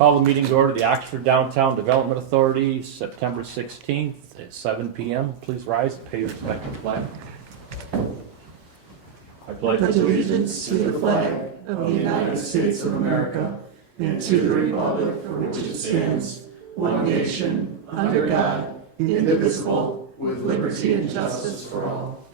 Call the meeting to order, the Oxford Downtown Development Authority, September 16th at 7 p.m. Please rise and pay your respect to the flag. I pledge Pledge allegiance to the flag of the United States of America and to the republic for which it stands, one nation, under God, indivisible, with liberty and justice for all.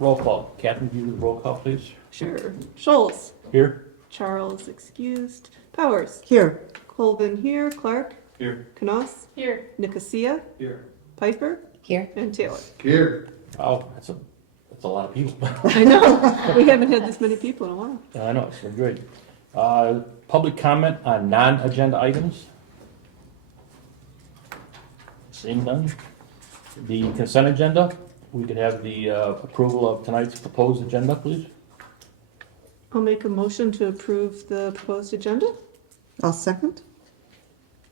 Roll call. Catherine, do you do the roll call, please? Sure. Schultz. Here. Charles excused. Powers. Here. Colvin here. Clark. Here. Knaus. Here. Nicosia. Here. Piper. Here. And Taylor. Here. Wow, that's a lot of people. I know. We haven't had this many people in a while. I know, it's been great. Public comment on non-agenda items? Seeing none. The consent agenda, we could have the approval of tonight's proposed agenda, please. I'll make a motion to approve the proposed agenda. I'll second.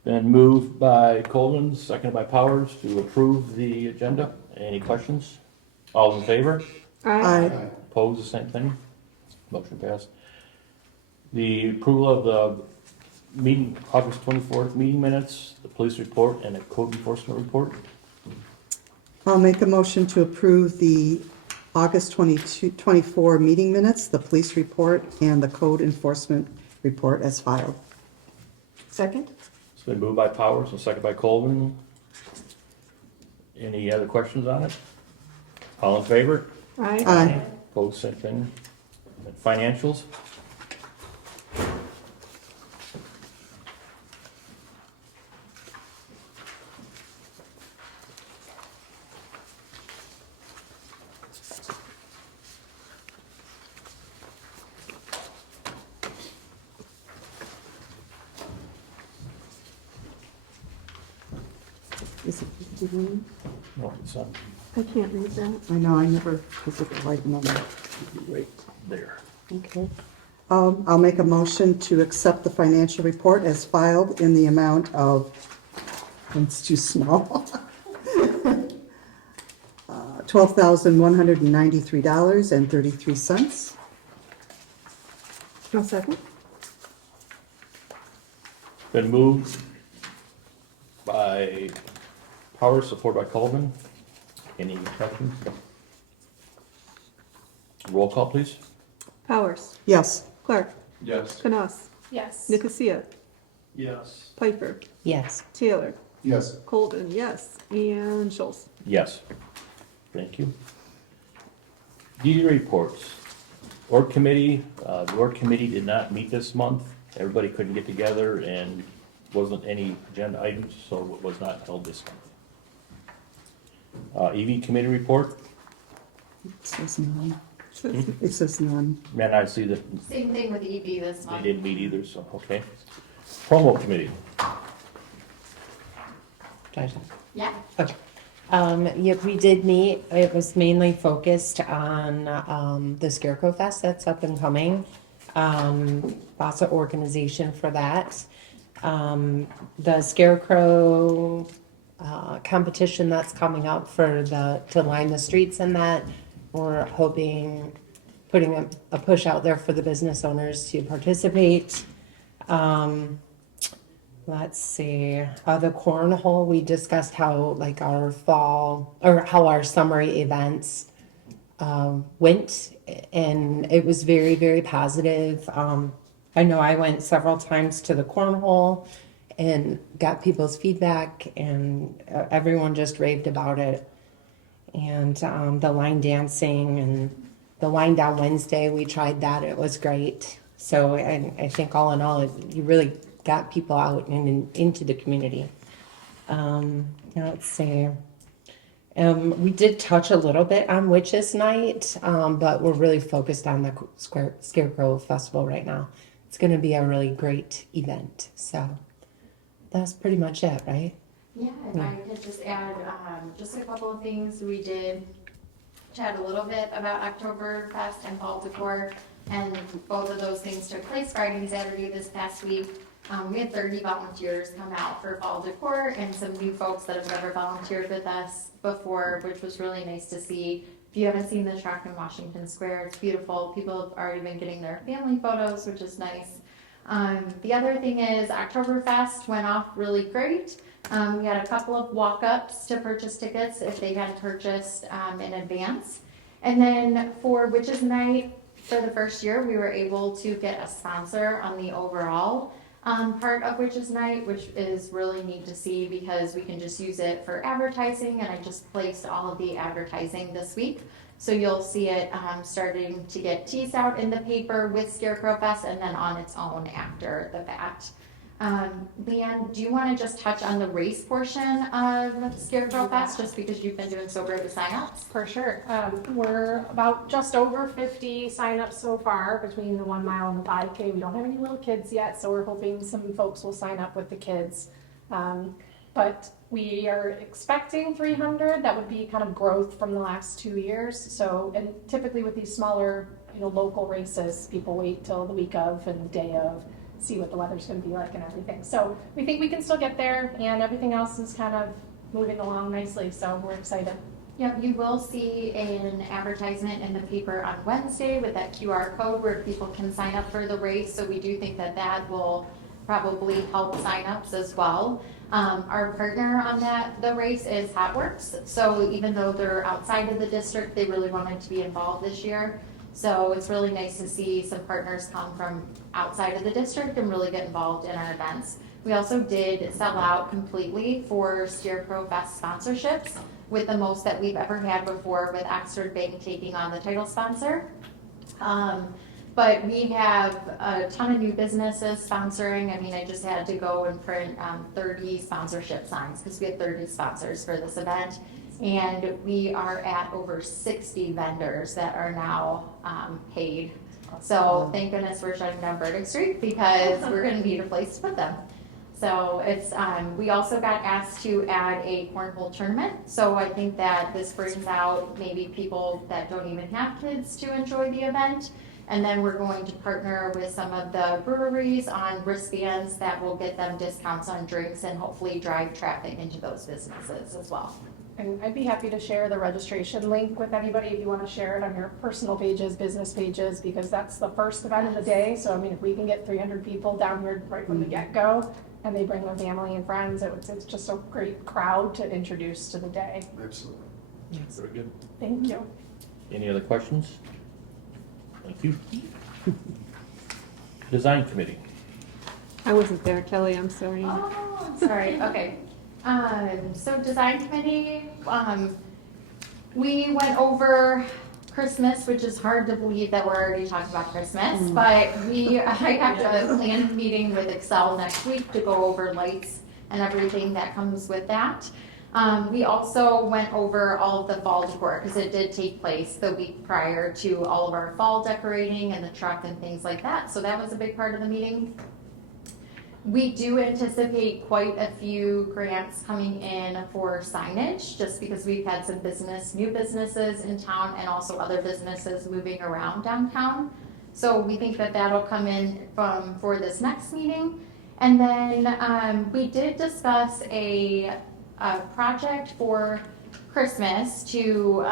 Been moved by Colvin, seconded by Powers to approve the agenda. Any questions? All in favor? Aye. Opposed, the same thing? Motion passed. The approval of the meeting, August 24th meeting minutes, the police report, and the code enforcement report. I'll make a motion to approve the August 24 meeting minutes, the police report, and the code enforcement report as filed. Second. It's been moved by Powers and seconded by Colvin. Any other questions on it? All in favor? Aye. Aye. Opposed, same thing. And financials? Is it 51? No, it's on, I can't read that. I know, I never was at the right number. right there. Okay. I'll make a motion to accept the financial report as filed in the amount of, it's too small. $12,193.33. I'll second. Been moved by Powers, supported by Colvin. Any questions? Roll call, please. Powers. Yes. Clark. Yes. Knaus. Yes. Nicosia. Yes. Piper. Yes. Taylor. Yes. Colvin, yes. And Schultz. Yes. Thank you. DD reports. Org committee, the org committee did not meet this month. Everybody couldn't get together and wasn't any agenda items, so it was not held this month. EV committee report. It says none. It says none. Man, I see that Same thing with EB this they month. didn't meet either, so, okay. Promo committee. Yeah. Okay. Yep, we did meet. It was mainly focused on the Scarecrow Fest that's up and coming. Lots of organization for that. The Scarecrow competition that's coming up for to line the streets and that. We're hoping, putting a push out there for the business owners to participate. Let's see, the cornhole, we discussed how like our fall, or how our summer events went, and it was very, very positive. I know I went several times to the cornhole and got people's feedback, and everyone just raved about it. And the line dancing and the line down Wednesday, we tried that, it was great. So I think all in all, you really got people out and into the community. Let's see. We did touch a little bit on Witches Night, but we're really focused on the Scarecrow Festival right now. It's going to be a really great event. So that's pretty much it, right? Yeah, if I could just add just a couple of things. We did chat a little bit about Oktoberfest and Fall Decor, and both of those things took place Friday and Saturday this past week. We had 30 volunteers come out for Fall Decor and some new folks that have never volunteered with us before, which was really nice to see. you haven't seen the track in Washington Square, it's beautiful. People have already been getting their family photos, which is nice. The other thing is Oktoberfest went off really great. We had a couple of walk-ups to purchase tickets if they had purchased in advance. And then for Witches Night, for the first year, we were able to get a sponsor on the overall part of Witches Night, which is really neat to see because we can just use it for advertising, and I just placed all of the advertising this week. So you'll see it starting to get teased out in the paper with Scarecrow Fest and then on its own after the fact. Leanne, do you want to just touch on the race portion of Scarecrow Fest, just because you've been doing so great with signups? For sure. We're about just over 50 signups so far between the 1 mile and the 5K. We don't have any little kids yet, so we're hoping some folks will sign up with the kids. But we are expecting 300. That would be kind of growth from the last 2 years. So, and typically with these smaller, local races, people wait till the week of and the day of, see what the weather's going to be like and everything. So we think we can still get there, and everything else is kind of moving along nicely. So we're excited. Yep, you will see an advertisement in the paper on Wednesday with that QR code where people can sign up for the race. So we do think that that will probably help signups as well. Our partner on the race is Hotworks. So even though they're outside of the district, they really wanted to be involved this year. So it's really nice to see some partners come from outside of the district and really get involved in our events. We also did sell out completely for Scarecrow Fest sponsorships, with the most that we've ever had before, with Oxford Bank taking on the title sponsor. But we have a ton of new businesses sponsoring. I mean, I just had to go and print 30 sponsorship signs because we had 30 sponsors for this event. And we are at over 60 vendors that are now paid. So thank goodness we're shutting down Burdick Street because we're going to need a place to put them. So it's we also got asked to add a cornhole tournament. So I think that this brings out maybe people that don't even have kids to enjoy the event. And then we're going to partner with some of the breweries on wristbands that will get them discounts on drinks and hopefully drive traffic into those businesses as well. And I'd be happy to share the registration link with anybody if you want to share it on your personal pages, business pages, because that's the first event of the day. So, I mean, if we can get 300 people down here right from the get-go and they bring their family and friends, it's just a great crowd to introduce to the day. Absolutely. Very good. Thank you. Any other questions? Thank you. Design Committee. I wasn't there, Kelly, I'm sorry. Oh, I'm sorry. Okay. So Design Committee, we went over Christmas, which is hard to believe that we're already talking about Christmas, but I have a planned meeting with Excel next week to go over lights and everything that comes with that. We also went over all of the fall decor because it did take place the week prior to all of our fall decorating and the truck and things like that. So that was a big part of the meeting. We do anticipate quite a few grants coming in for signage, just because we've had some new businesses in town and also other businesses moving around downtown. So we think that that'll come in for this next meeting. And then we did discuss a project for Christmas to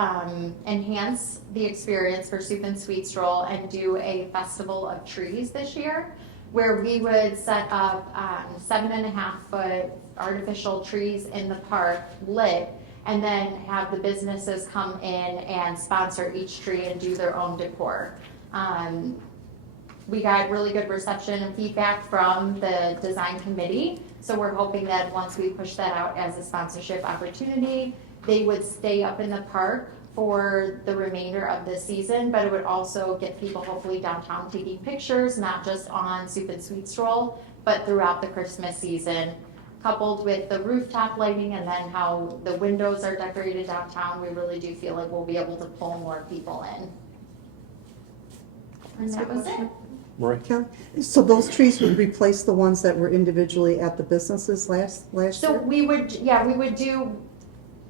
enhance the experience for Soup and Sweet Stroll and do a festival of trees this year, where we would set up 7.5-foot artificial trees in the park lit, and then have the businesses come in and sponsor each tree and do their own decor. We got really good reception and feedback from the design committee, so we're hoping that once we push that out as a sponsorship opportunity, they would stay up in the park for the remainder of the season, but it would also get people hopefully downtown taking pictures, not just on Soup and Sweet Stroll, but throughout the Christmas season. Coupled with the rooftop lighting and then how the windows are decorated downtown, we really do feel like we'll be able to pull more people in. And that was it. Marie? Kelly? So those trees would replace the ones that were individually at the businesses last So year? we would do,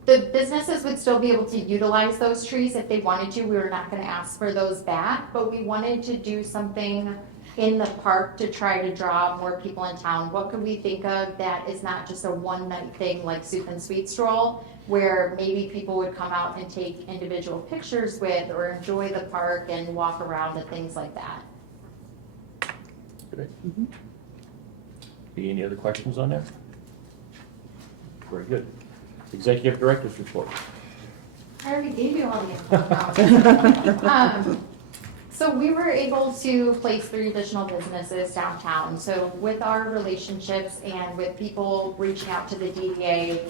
the businesses would still be able to utilize those trees if they wanted to. We were not gonna ask for those back, but we wanted to do something in the park to try to draw more people in town. What could we think of that is not just a one-night thing like Soup and Sweet Stroll, where maybe people would come out and take individual pictures with or enjoy the park and walk around and things like that. Great. Any other questions on that? Very good. Executive Director's Report. I already gave you all the info. So we were able to place 3 additional businesses downtown. So with our relationships and with people reaching out to the DDA,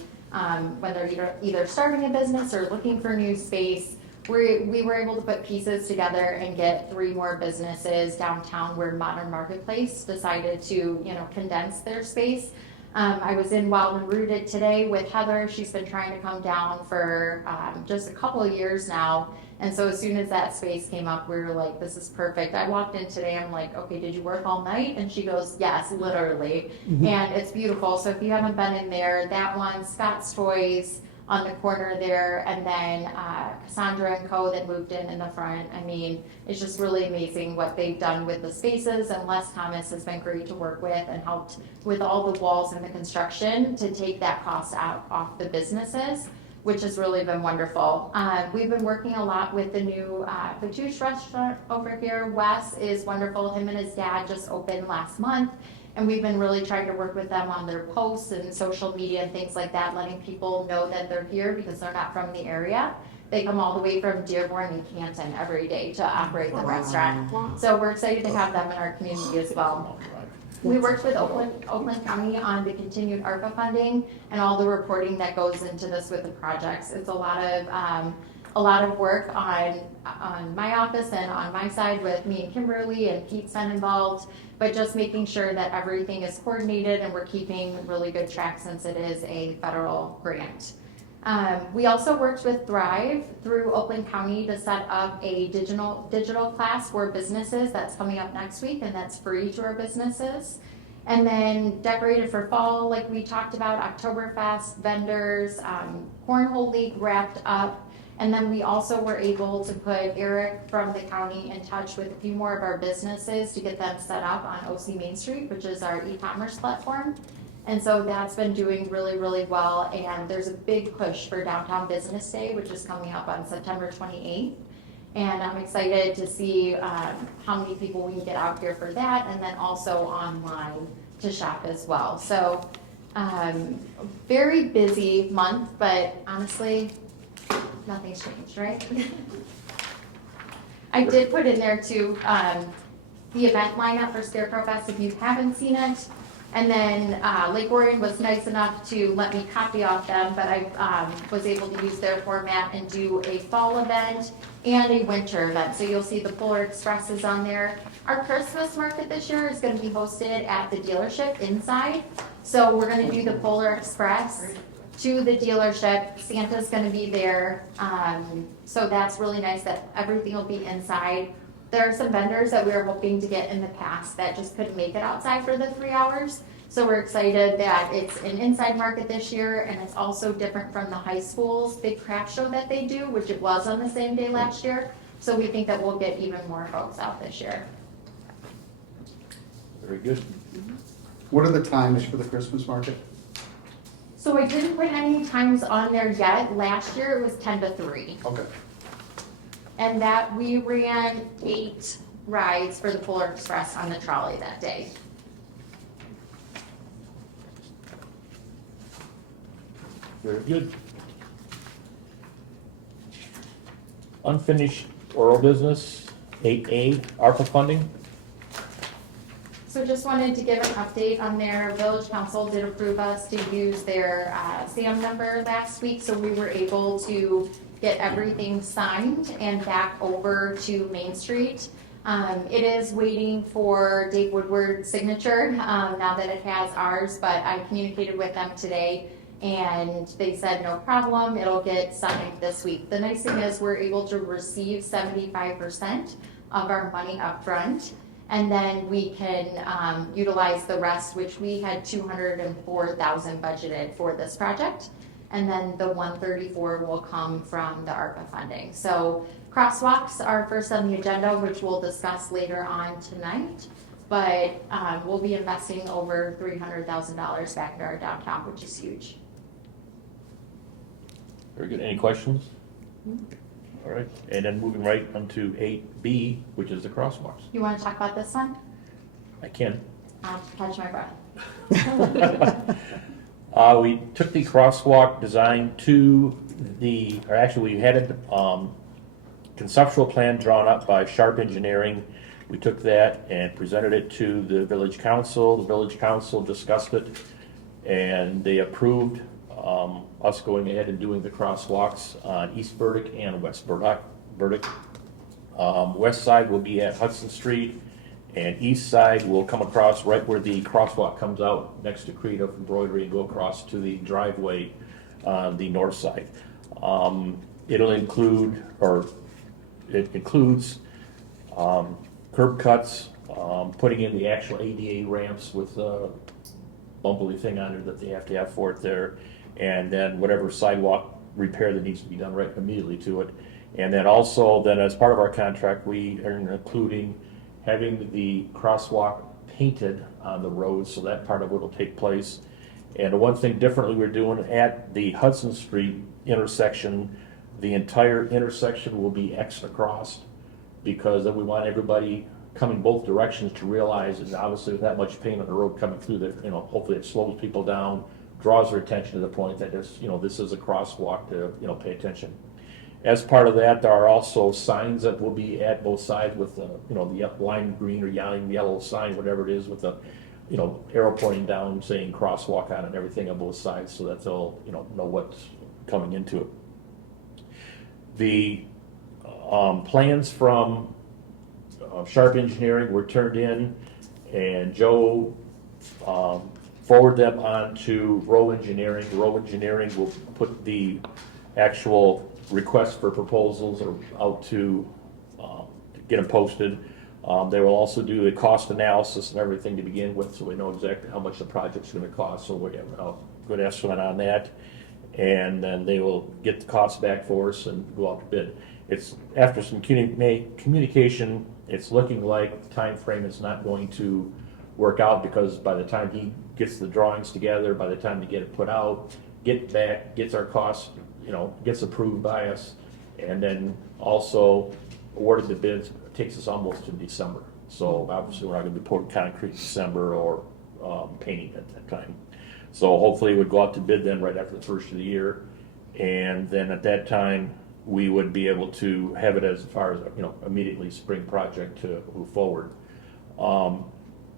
when they're either starting a business or looking for new space, we were able to put pieces together and get 3 more businesses downtown where Modern Marketplace decided to, condense their space. I was in Wild and Rooted today with Heather. She's been trying to come down for just a couple of years now. And so as soon as that space came up, we were like, this is perfect. I walked in today, I'm like, okay, did you work all night? And she goes, yes, literally. And it's beautiful. So if you haven't been in there, that one, Scott's Toys on the corner there, and then Cassandra and Co. that moved in the front. I mean, it's just really amazing what they've done with the spaces, and Les Thomas has been great to work with and helped with all the walls and the construction to take that cost out off the businesses, which has really been wonderful. We've been working a lot with the new Fatouche restaurant over here. Wes is wonderful. Him and his dad just opened last month. And we've been really trying to work with them on their posts and social media and things like that, letting people know that they're here because they're not from the area. They come all the way from Dearborn and Canton every day to operate the restaurant. So we're excited to have them in our community as well. We worked with Oakland County on the continued ARPA funding and all the reporting that goes into this with the projects. It's a lot of work on my office and on my side with me and Kimberly, and Pete's been involved, but just making sure that everything is coordinated and we're keeping really good track since it is a federal grant. We also worked with Thrive through Oakland County to set up a digital class for businesses that's coming up next week, and that's free to our businesses. And then Decorated for Fall, like we talked about, Oktoberfest, vendors, Cornhole League wrapped up. And then we also were able to put Eric from the county in touch with a few more of our businesses to get them set up on OC Main Street, which is our e-commerce platform. And so that's been doing really, really well. And there's a big push for Downtown Business Day, which is coming up on September 28th. And I'm excited to see how many people we can get out here for that, and then also online to shop as well. So very busy month, but honestly, nothing's changed, right? I did put in there too, the event lineup for Scarecrow Fest if you haven't seen it. And then Lake Orion was nice enough to let me copy off them, but I was able to use their format and do a fall event and a winter event. So you'll see the Polar Expresses on there. Our Christmas market this year is going to be hosted at the dealership inside. So we're going to do the Polar Express to the dealership. Santa's going to be there. So that's really nice that everything will be inside. There are some vendors that we were hoping to get in the past that just couldn't make it outside for the 3 hours. So we're excited that it's an inside market this year, and it's also different from the high school's big craft show that they do, which it was on the same day last year. So we think that we'll get even more folks out this year. Very good. What are the times for the Christmas market? So I didn't put any times on there yet. Last year it was 10 to 3. Okay. And that we ran 8 rides for the Polar Express on the trolley that day. Very good. Unfinished oral business, 8A, ARPA funding. So just wanted to give an update on their village council did approve us to use their SAM number last week. So we were able to get everything signed and back over to Main Street. It is waiting for Dave Woodward's signature now that it has ours, but I communicated with them today and they said no problem, it'll get signed this week. The nice thing is we're able to receive 75% of our money up front, and then we can utilize the rest, which we had $204,000 budgeted for this project. And then the 134 will come from the ARPA funding. So crosswalks are first on the agenda, which we'll discuss later on tonight. But we'll be investing over $300,000 back into our downtown, which is huge. Very good. Any questions? All right, and then moving right on to 8B, which is the crosswalks. You wanna talk about this one? I can. I'll catch my breath. We took the crosswalk design to or actually we had a conceptual plan drawn up by Sharp Engineering. We took that and presented it to the village council. The village council discussed it, and they approved us going ahead and doing the crosswalks on East Burdick and West Burdick. West side will be at Hudson Street, and east side will come across right where the crosswalk comes out next to Credo Embroidery and go across to the driveway on the north side. It'll include, or it includes curb cuts, putting in the actual ADA ramps with a bumpily thing on it that they have to have for it there, and then whatever sidewalk repair that needs to be done right immediately to it. And then also, then as part of our contract, we are including having the crosswalk painted on the road, so that part of it will take place. And the one thing differently we're doing at the Hudson Street intersection, the entire intersection will be Xed across, because we want everybody coming both directions to realize that obviously with that much paint on the road coming through there, hopefully it slows people down, draws their attention to the point that this is a crosswalk to, pay attention. As part of that, there are also signs that will be at both sides with the lime green or yellow sign, whatever it is, with the, arrow pointing down saying crosswalk on it and everything on both sides, so that they'll, know what's coming into it. The plans from Sharp Engineering were turned in, and Joe forwarded them on to Rowe Engineering. Rowe Engineering will put the actual request for proposals out to get them posted. They will also do a cost analysis and everything to begin with, so we know exactly how much the project's going to cost. So we have a good estimate on that, and then they will get the cost back for us and go out to bid. It's after some communication. It's looking like the time frame is not going to work out, because by the time he gets the drawings together, by the time to get it put out, gets our costs, gets approved by us, and then also awarded the bids, it takes us almost to December. So obviously we're not going to be pouring concrete in December or painting at that time. So hopefully it would go out to bid then right after the first of the year, and then at that time we would be able to have it as far as immediately spring project to move forward.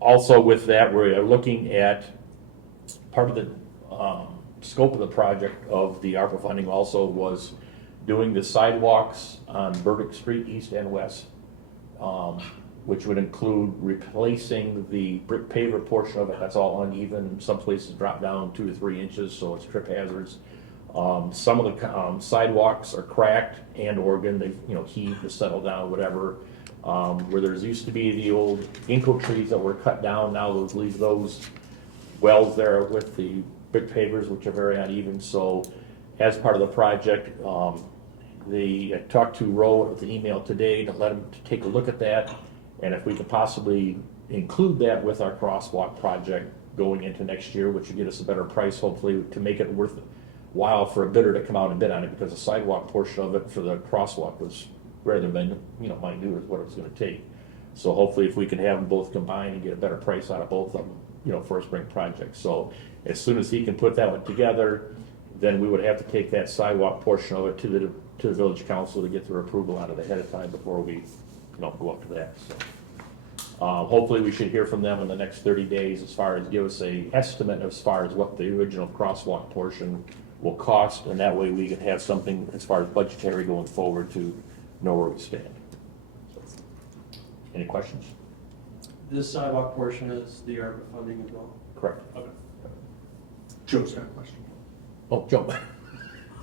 Also with that, we're looking at part of the scope of the project of the ARPA funding also was doing the sidewalks on Burdick Street, east and west, which would include replacing the brick paver portion of it. That's all uneven. Some places drop down 2 to 3 inches, so it's trip hazards. Some of the sidewalks are cracked and organ. They've heaved to settle down, whatever. Where there's used to be the old ginkgo trees that were cut down, now leave those wells there with the brick pavers, which are very uneven. So as part of the project, I talked to Rowe with an email today to let him take a look at that, and if we could possibly include that with our crosswalk project going into next year, which would get us a better price, hopefully, to make it worthwhile for a bidder to come out and bid on it, because the sidewalk portion of it for the crosswalk was rather than minute is what it was going to take. So hopefully if we can have them both combined and get a better price out of both of them, for a spring project. So as soon as he can put that one together, then we would have to take that sidewalk portion of it to the village council to get their approval on it ahead of time before we go up to that. So hopefully we should hear from them in the next 30 days as far as give us a estimate as far as what the original crosswalk portion will cost, and that way we can have something as far as budgetary going forward to know where we stand. Any questions? This sidewalk portion is the ARPA funding as well? Correct. Okay. Joe's got a question. Oh, Joe.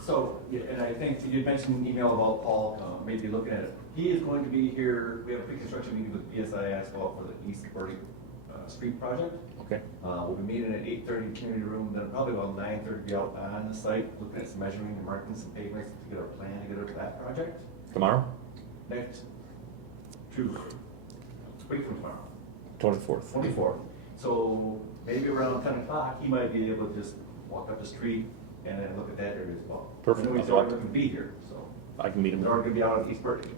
So, yeah, and I think you mentioned an email about Paul, maybe looking at it. He is going to be here, we have a pre-construction meeting with BSI Asphalt for the East Burdick Street project. Okay. We'll be meeting at 8:30 community room, then probably about 9:30 be out on the site, looking at some measuring and marking some pavements to get our plan together for that project. Tomorrow? Next Tuesday, it's a week from tomorrow. 24th. 24th. So maybe around 10 o'clock, he might be able to just walk up the street, and then look at that area as well. Perfect. I know he's already going to be here, so I can meet he's him. already going to be out of East Berkeley.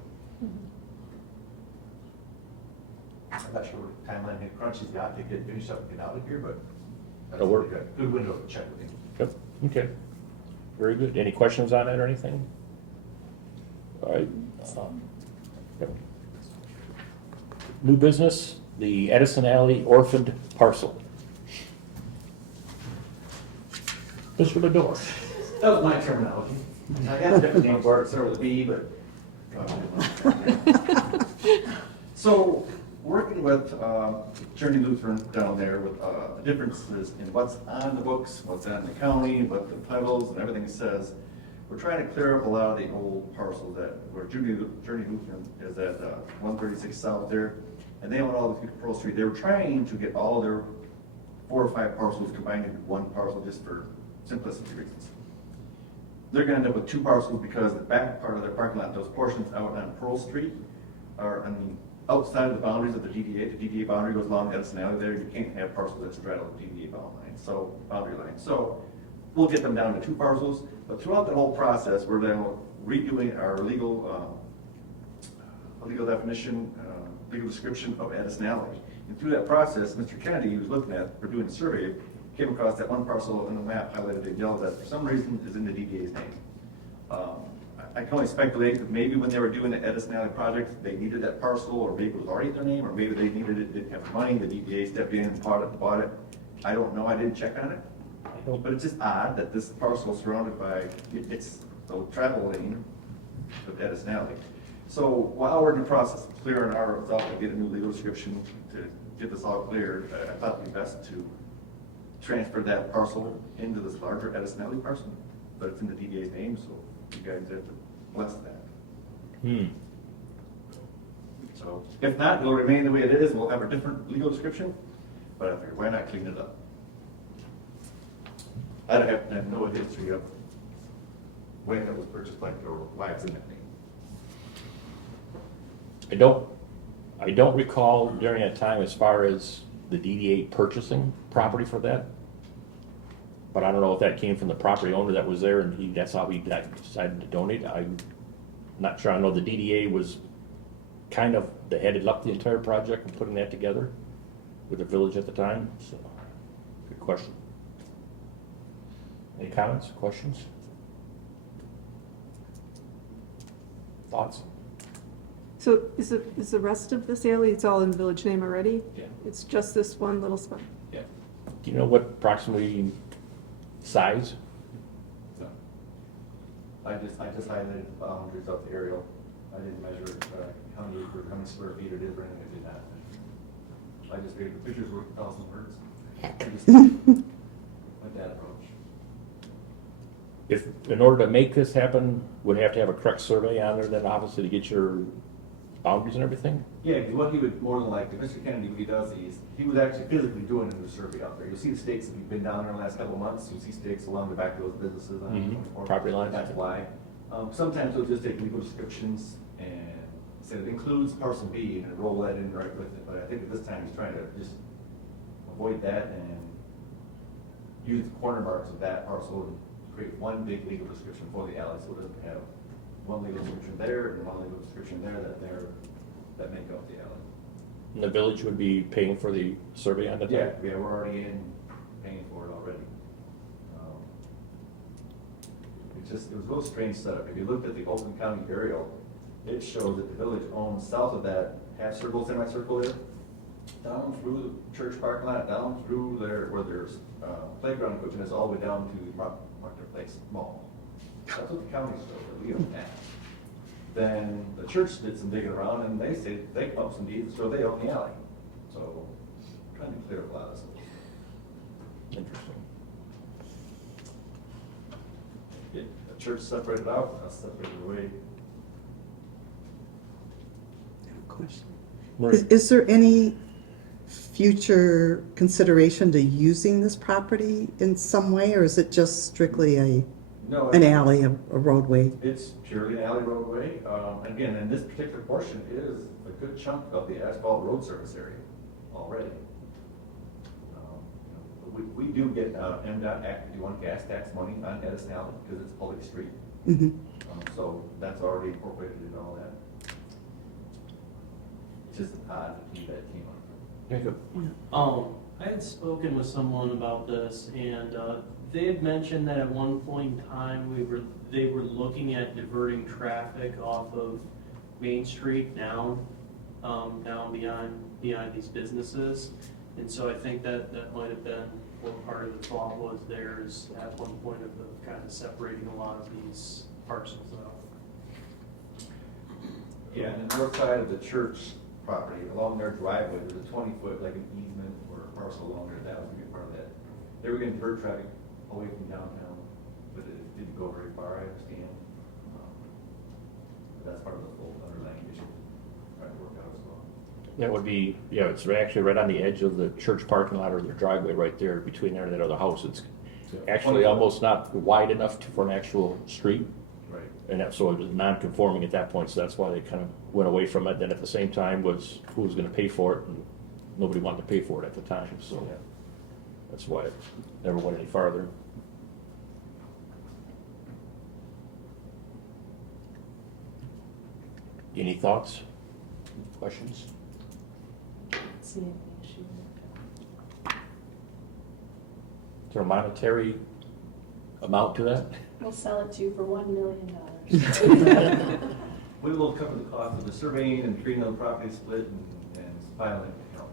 I'm not sure what timeline and crunch he's got to get finished up and get out of here, but that's That'll work. a good window to check with him. Yep, okay. Very good. Any questions on that or anything? All right. Yep. New business, the Edison Alley orphaned parcel. Mr. Ledore. That was my terminology. I got a different name for it, started with a B, but. So, working with Journey Lutheran down there with the differences in what's on the books, what's on the county, what the titles and everything says, we're trying to clear up a lot of the old parcels that, where Journey Lutheran is at 136 South there, and they own all the Pearl Street. They were trying to get all their 4 or 5 parcels combined into one parcel just for simplicity reasons. They're gonna end up with 2 parcels because the back part of their parking lot, those portions out on Pearl Street are on the outside of the boundaries of the DDA. The DDA boundary goes along Edison Alley there. You can't have parcels that straddle the DDA boundary line. So we'll get them down to 2 parcels, but throughout the whole process, we're now redoing our legal definition, legal description of Edison Alley. And through that process, Mr. Kennedy, who was looking at, for doing the survey, came across that one parcel on the map highlighted in yellow that for some reason is in the DDA's name. I can only speculate that maybe when they were doing the Edison Alley project, they needed that parcel, or maybe it was already in their name, or maybe they needed it, didn't have the money, the DDA stepped in and bought it. I don't know, I didn't check on it. But it's just odd that this parcel is surrounded by, it's the travel lane of Edison Alley. So while we're in the process of clearing ours up and get a new legal description to get this all cleared, I thought it'd be best to transfer that parcel into this larger Edison Alley parcel, but it's in the DDA's name, so you guys have to bless that. So if not, it'll remain the way it is. We'll have a different legal description, but I figured, why not clean it up? I have no history of when it was purchased, like, or why it's in that name. I don't recall during that time as far as the DDA purchasing property for that. But I don't know if that came from the property owner that was there and that's how he decided to donate. I'm not sure. I know the DDA was kind of the headed up the entire project and putting that together with the village at the time, so, good question. Any comments, questions? Thoughts? So is the rest of this alley, it's all in village name already? Yeah. It's just this one little spot? Yeah. Do you know what approximately size? No. I just highlighted the boundaries of the aerial. I didn't measure how many square feet it is or anything. I did not measure. I just figured the pictures were 1,000 words. I just went that approach. If, in order to make this happen, would have to have a correct survey on there then obviously to get your boundaries and everything? Yeah, because what he would more than likely, Mr. Kennedy, what he does is, he was actually physically doing a new survey out there. You'll see the stakes, if you've been down there in the last couple of months, you'll see stakes along the back of those businesses on Mhm. 24. Property lines. That's why. Sometimes they'll just take legal descriptions and say it includes parcel B and roll that in right with it. But I think at this time, he's trying to just avoid that and use the corner marks of that parcel and create one big legal description for the alley, so it doesn't have one legal description there and one legal description there that make up the alley. And the village would be paying for the survey on the Yeah, thing? we're already paying for it already. It was a little strange setup. If you looked at the Oakland County aerial, it shows that the village owns south of that half circle, semicircle there, down through the church parking lot, down through there where there's playground equipment, it's all the way down to Marketplace Mall. That's what the county showed, that we don't have. Then the church did some digging around and they say they come up some deeds, so they own the alley. So, trying to clear up a lot of stuff. Interesting. Get the church separated out, us separated away. Question. Is there any future consideration to using this property in some way, or is it just strictly No, an alley, a roadway? it's purely an alley roadway. And again, and this particular portion is a good chunk of the asphalt road surface area already. we do get MDOT Act 51 gas tax money on Edison Alley because it's a public street. Mhm. So that's already incorporated in all that. It's just odd to keep that came up. I had spoken with someone about this, and they had mentioned that at one point in time, they were looking at diverting traffic off of Main Street down beyond these businesses. And so I think that might have been what part of the thought was there, is at one point of the kind of separating a lot of these parcels out. Yeah, and the north side of the church property, along their driveway, there's a 20-foot, like an easement or a parcel along there, that was gonna be part of that. They were gonna divert traffic away from downtown, but it didn't go very far, I understand. But that's part of the whole underlying issue, trying to work out as well. That would be, yeah, it's actually right on the edge of the church parking lot or their driveway right there between there and that other house. It's actually almost not wide enough for an actual street. Right. And that, so it was non-conforming at that point, so that's why they kind of went away from it. Then at the same time was who was gonna pay for it, and nobody wanted to pay for it at the time, so that's why it never went any farther. Any thoughts? Questions? See any issue. Is there a monetary amount to that? We'll sell it to you for $1 million. We will cover the cost of the surveying and treating of the property split and filing, you know.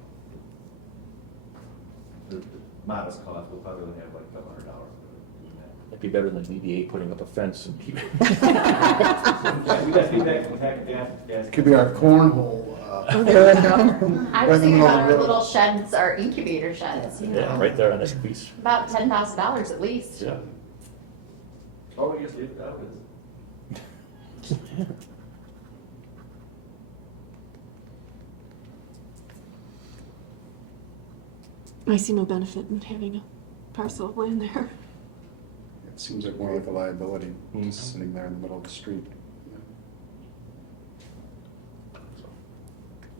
The modest cost, we'll probably only have like $500 for doing that. That'd be better than DDA putting up a fence and keep. We got feedback from Tack Gas. Could be our cornhole. I was Right in the thinking middle about of our the road. little sheds, our incubator sheds, you Yeah, know, right there on that piece. about $10,000 at least. Yeah. Oh, I guess leave it out as. I see no benefit in having a parcel of land there. It seems like more like a liability, Mhm. just sitting there in the middle of the street.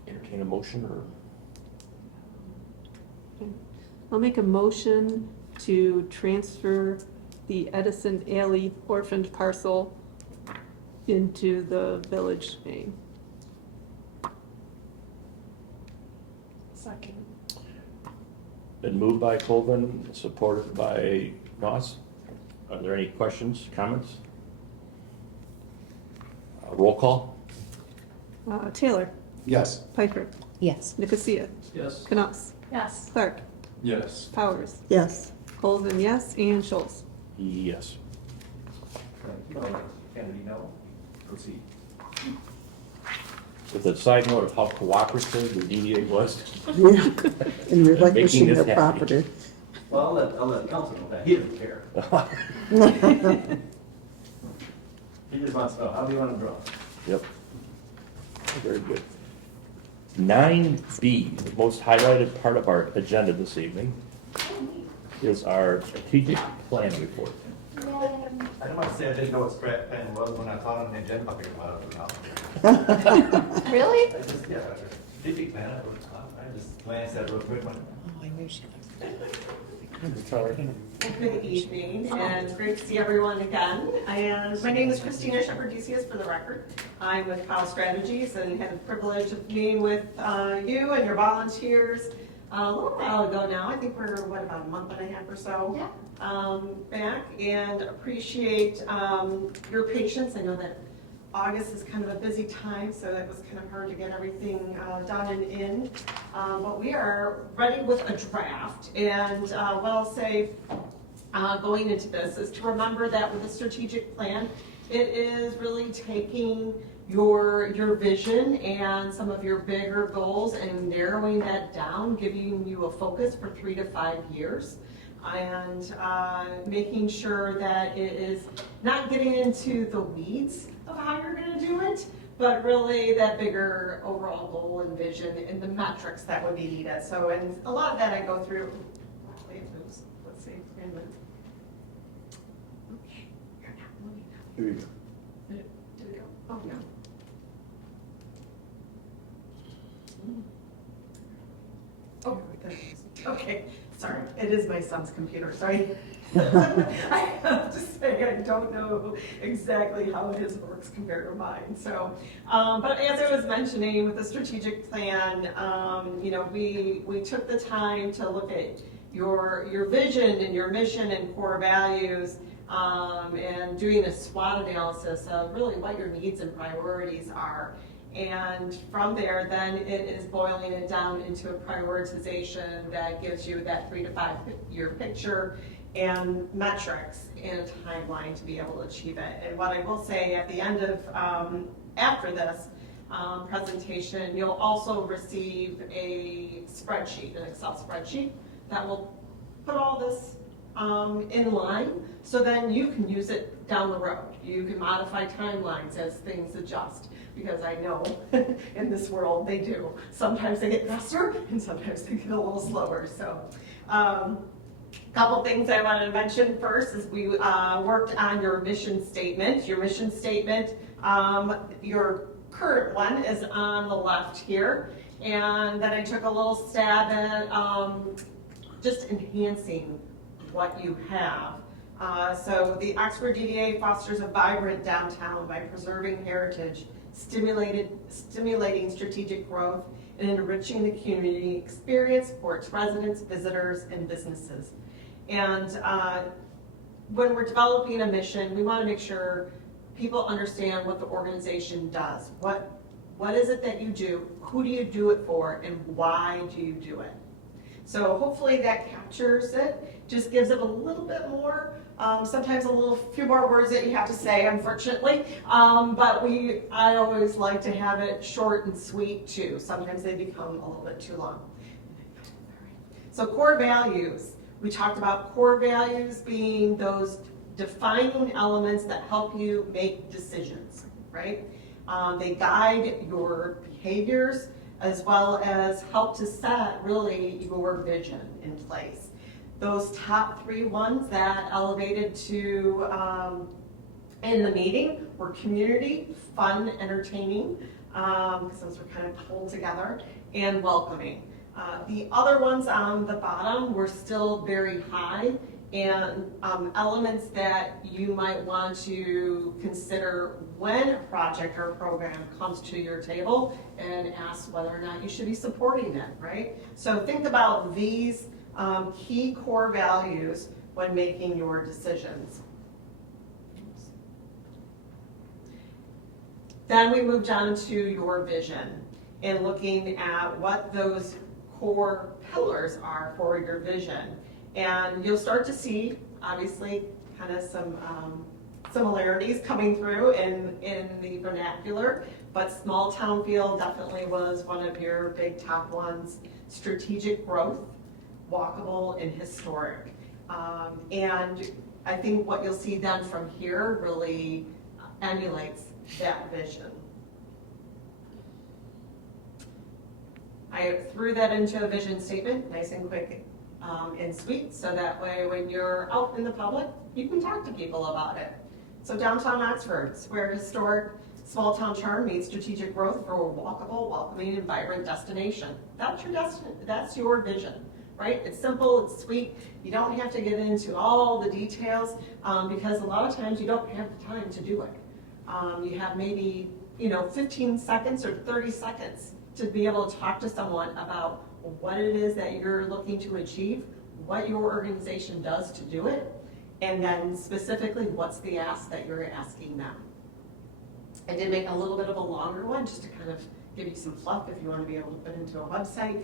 Entertain a motion or? I'll make a motion to transfer the Edison Alley orphaned parcel into the village name. Second. Been moved by Colvin, supported by Goss. Are there any questions, comments? Roll call? Taylor, Yes. Piper, Yes. Nicosia, Yes. Knaus, Yes. Clark, Yes. Powers, Yes. Colvin, yes, and Schultz. Yes. Kennedy, no. Proceed. With a side note of how cooperative the DDA was. Yeah, and relinquishing this their happen. property. Well, I'll let the council know that, he doesn't care. He just wants to know, how do you want to draw? Yep. Very good. 9B, the most highlighted part of our agenda this evening, is our strategic plan report. I don't want to say I didn't know what strat plan was when I saw it on the agenda, I figured out it now. Really? I just, yeah, strategic plan, I just glanced at it real quick, went, Oh, I knew she Good evening, and it's great to see everyone again. And my name is Christina Shepherd-Decius, for the record. I'm with Powell Strategies and had the privilege of meeting with you and your volunteers a little while ago now. I think we're, about a month and a half or so Yeah. back, and appreciate your patience. I know that August is kind of a busy time, so it was kind of hard to get everything done and in. But we are ready with a draft, and what I'll say going into this is to remember that with a strategic plan, it is really taking your vision and some of your bigger goals and narrowing that down, giving you a focus for 3 to 5 years. And making sure that it is not getting into the weeds of how you're going to do it, but really that bigger overall goal and vision and the metrics that would be needed. So, and a lot of that I go through. It moves. Let's see. Wait a minute. Okay, you're not moving now. Here you go. Did it go? Oh, no. Oh, there it is. Okay, Sorry, it is my son's computer, sorry. I have to say, I don't know exactly how his works compared to mine, so. But as I was mentioning with the strategic plan, you know, we took the time to look at your vision and your mission and core values, and doing a SWOT analysis of really what your needs and priorities are. And from there, then it is boiling it down into a prioritization that gives you that 3 to 5 year picture and metrics and a timeline to be able to achieve it. And what I will say at the end of, after this presentation, you'll also receive a spreadsheet, an Excel spreadsheet that will put all this in line, so then you can use it down the road. You can modify timelines as things adjust, because I know in this world they do. Sometimes they get faster and sometimes they get a little slower. So couple things I wanted to mention first is we worked on your mission statement. Your mission statement, your current one is on the left here, and then I took a little stab at just enhancing what you have. So the Oxford DDA fosters a vibrant downtown by preserving heritage, stimulating strategic growth, and enriching the community experience for its residents, visitors, and businesses. And when we're developing a mission, we want to make sure people understand what the organization does. What is it that you do? Who do you do it for? And why do you do it? So hopefully that captures it, just gives it a little bit more, sometimes a few more words that you have to say, unfortunately. But I always like to have it short and sweet too. Sometimes they become a little bit too long. So core values. We talked about core values being those defining elements that help you make decisions, right? They guide your behaviors, as well as help to set really your vision in place. Those top 3 ones that elevated to in the meeting were community, fun, entertaining, because those were kind of pulled together, and welcoming. The other ones on the bottom were still very high, and elements that you might want to consider when a project or a program comes to your table and ask whether or not you should be supporting it, right? So think about these key core values when making your decisions. Then we moved on to your vision and looking at what those core pillars are for your vision. And you'll start to see, obviously, kind of some similarities coming through in the vernacular, but small town feel definitely was one of your big top ones. Strategic growth, walkable, and historic. And I think what you'll see then from here really emulates that vision. I threw that into a vision statement, nice and quick and sweet, so that way when you're out in the public, you can talk to people about it. So downtown Oxford, where historic small town charm meets strategic growth for a walkable, welcoming, and vibrant destination. That's your vision, right? It's simple, it's sweet. You don't have to get into all the details because a lot of times you don't have the time to do it. You have maybe 15 seconds or 30 seconds to be able to talk to someone about what it is that you're looking to achieve, what your organization does to do it, and then specifically what's the ask that you're asking them. I did make a little bit of a longer one just to kind of give you some fluff if you want to be able to put into a website.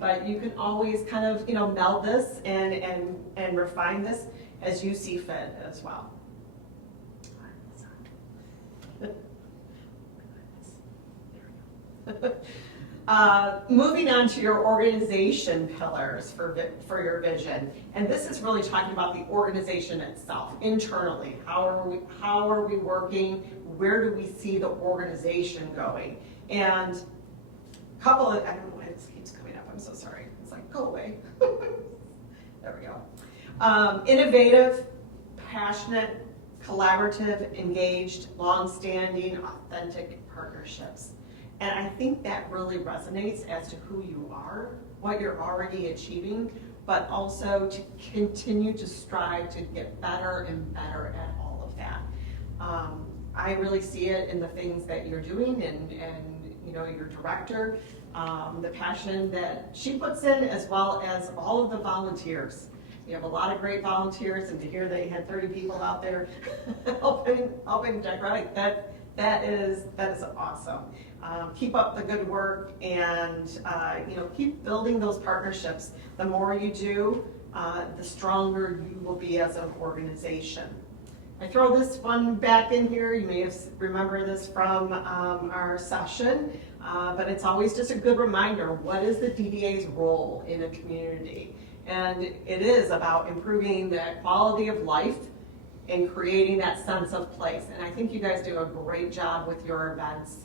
But you can always kind of meld this and refine this as you see fit as well. Moving on to your organization pillars for your vision, and this is really talking about the organization itself internally. How are we working? Where do we see the organization going? And a couple of, I don't know why this keeps coming up. I'm so sorry. It's like, go away. There we go. Innovative, passionate, collaborative, engaged, long-standing, authentic partnerships. And I think that really resonates as to who you are, what you're already achieving, but also to continue to strive to get better and better at all of that. I really see it in the things that you're doing and you know, your director, the passion that she puts in, as well as all of the volunteers. You have a lot of great volunteers, and to hear they had 30 people out there helping decorate, that is awesome. Keep up the good work, and you know, keep building those partnerships. The more you do, the stronger you will be as an organization. I throw this one back in here. You may have remember this from our session, but it's always just a good reminder. What is the DDA's role in a community? And it is about improving the quality of life and creating that sense of place. And I think you guys do a great job with your events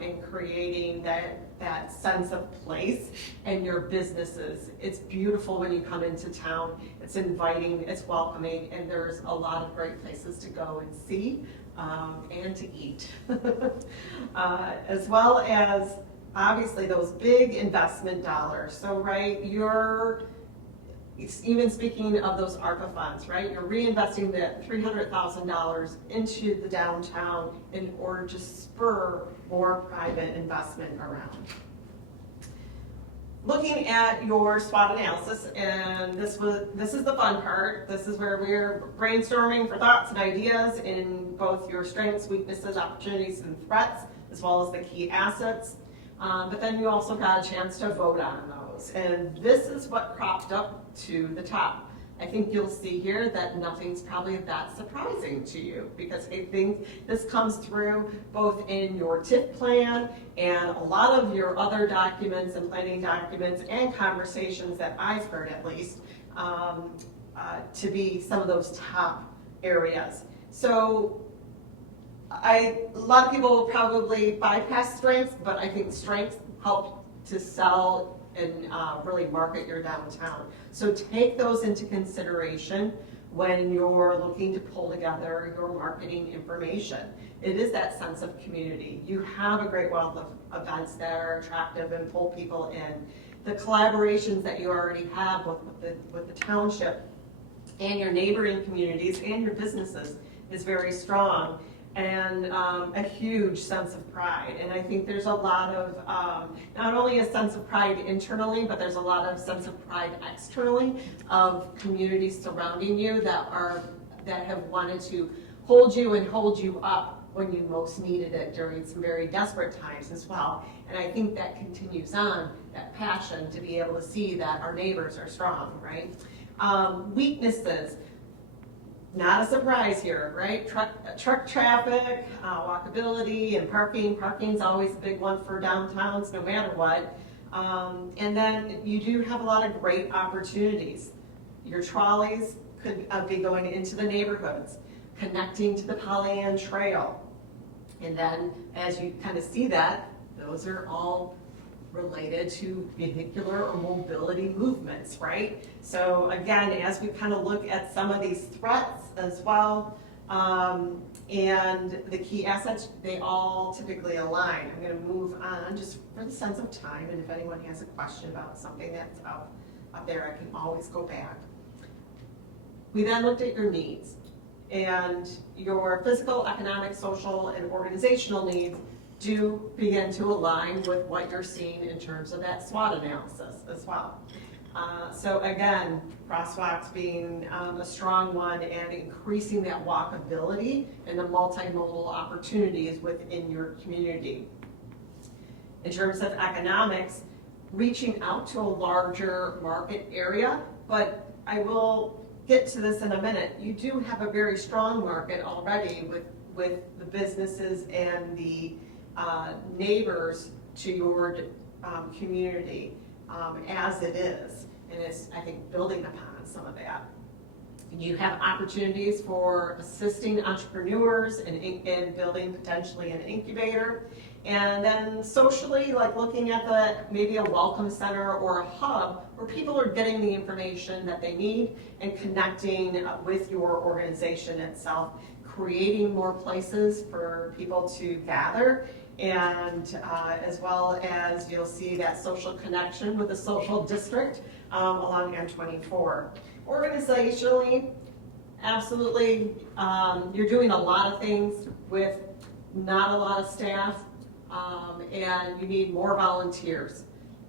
in creating that sense of place and your businesses. It's beautiful when you come into town. It's inviting, it's welcoming, and there's a lot of great places to go and see and to eat. As well as obviously those big investment dollars. So right, even speaking of those ARPA funds, right? You're reinvesting that $300,000 into the downtown in order to spur more private investment around. Looking at your SWOT analysis, and this is the fun part. This is where we're brainstorming for thoughts and ideas in both your strengths, weaknesses, opportunities, and threats, as well as the key assets. But then you also got a chance to vote on those. And this is what cropped up to the top. I think you'll see here that nothing's probably that surprising to you, because I think this comes through both in your TIF plan and a lot of your other documents and planning documents and conversations that I've heard, at least, to be some of those top areas. So a lot of people will probably bypass strengths, but I think strengths help to sell and really market your downtown. So take those into consideration when you're looking to pull together your marketing information. It is that sense of community. You have a great wealth of events that are attractive and pull people in. The collaborations that you already have with the township and your neighboring communities and your businesses is very strong. And a huge sense of pride. And I think there's a lot of, not only a sense of pride internally, but there's a lot of sense of pride externally of communities surrounding you that have wanted to hold you and hold you up when you most needed it during some very desperate times as well. And I think that continues on, that passion to be able to see that our neighbors are strong, right? Weaknesses. Not a surprise here, right? Truck traffic, walkability, and parking. Parking's always a big one for downtowns, no matter what. And then you do have a lot of great opportunities. Your trolleys could be going into the neighborhoods, connecting to the Pollyant Trail. And then as you kind of see that, those are all related to vehicular or mobility movements, right? So again, as we kind of look at some of these threats as well, and the key assets, they all typically align. I'm going to move on just for the sense of time, and if anyone has a question about something that's up there, I can always go back. We then looked at your needs, and your physical, economic, social, and organizational needs do begin to align with what you're seeing in terms of that SWOT analysis as well. So again, crosswalks being a strong one, and increasing that walkability and the multimodal opportunities within your community. In terms of economics, reaching out to a larger market area, but I will get to this in a minute. You do have a very strong market already with the businesses and the neighbors to your community as it is, and it's, I think, building upon some of that. You have opportunities for assisting entrepreneurs and building potentially an incubator, and then socially, like looking at maybe a welcome center or a hub where people are getting the information that they need and connecting with your organization itself, creating more places for people to gather And as well as you'll see that social connection with the social district along M24. Organizationally, absolutely, you're doing a lot of things with not a lot of staff, and you need more volunteers.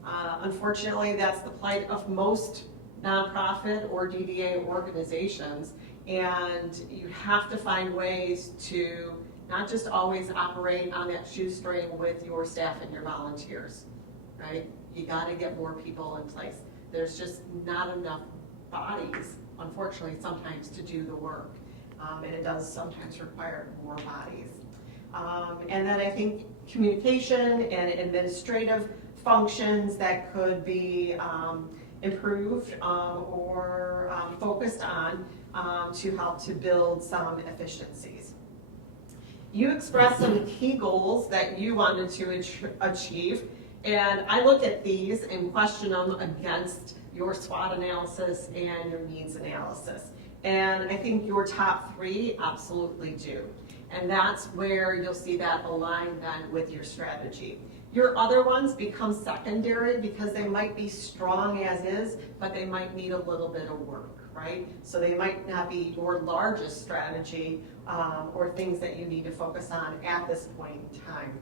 Unfortunately, that's the plight of most nonprofit or DDA organizations, and you have to find ways to not just always operate on that shoestring with your staff and your volunteers, right? You gotta get more people in place. There's just not enough bodies, unfortunately, sometimes to do the work. And it does sometimes require more bodies. And then I think communication and administrative functions that could be improved or focused on to help to build some efficiencies. You expressed some key goals that you wanted to achieve, and I look at these and question them against your SWOT analysis and your needs analysis. And I think your top three absolutely do. And that's where you'll see that align then with your strategy. Your other ones become secondary because they might be strong as is, but they might need a little bit of work, right? So they might not be your largest strategy or things that you need to focus on at this point in time.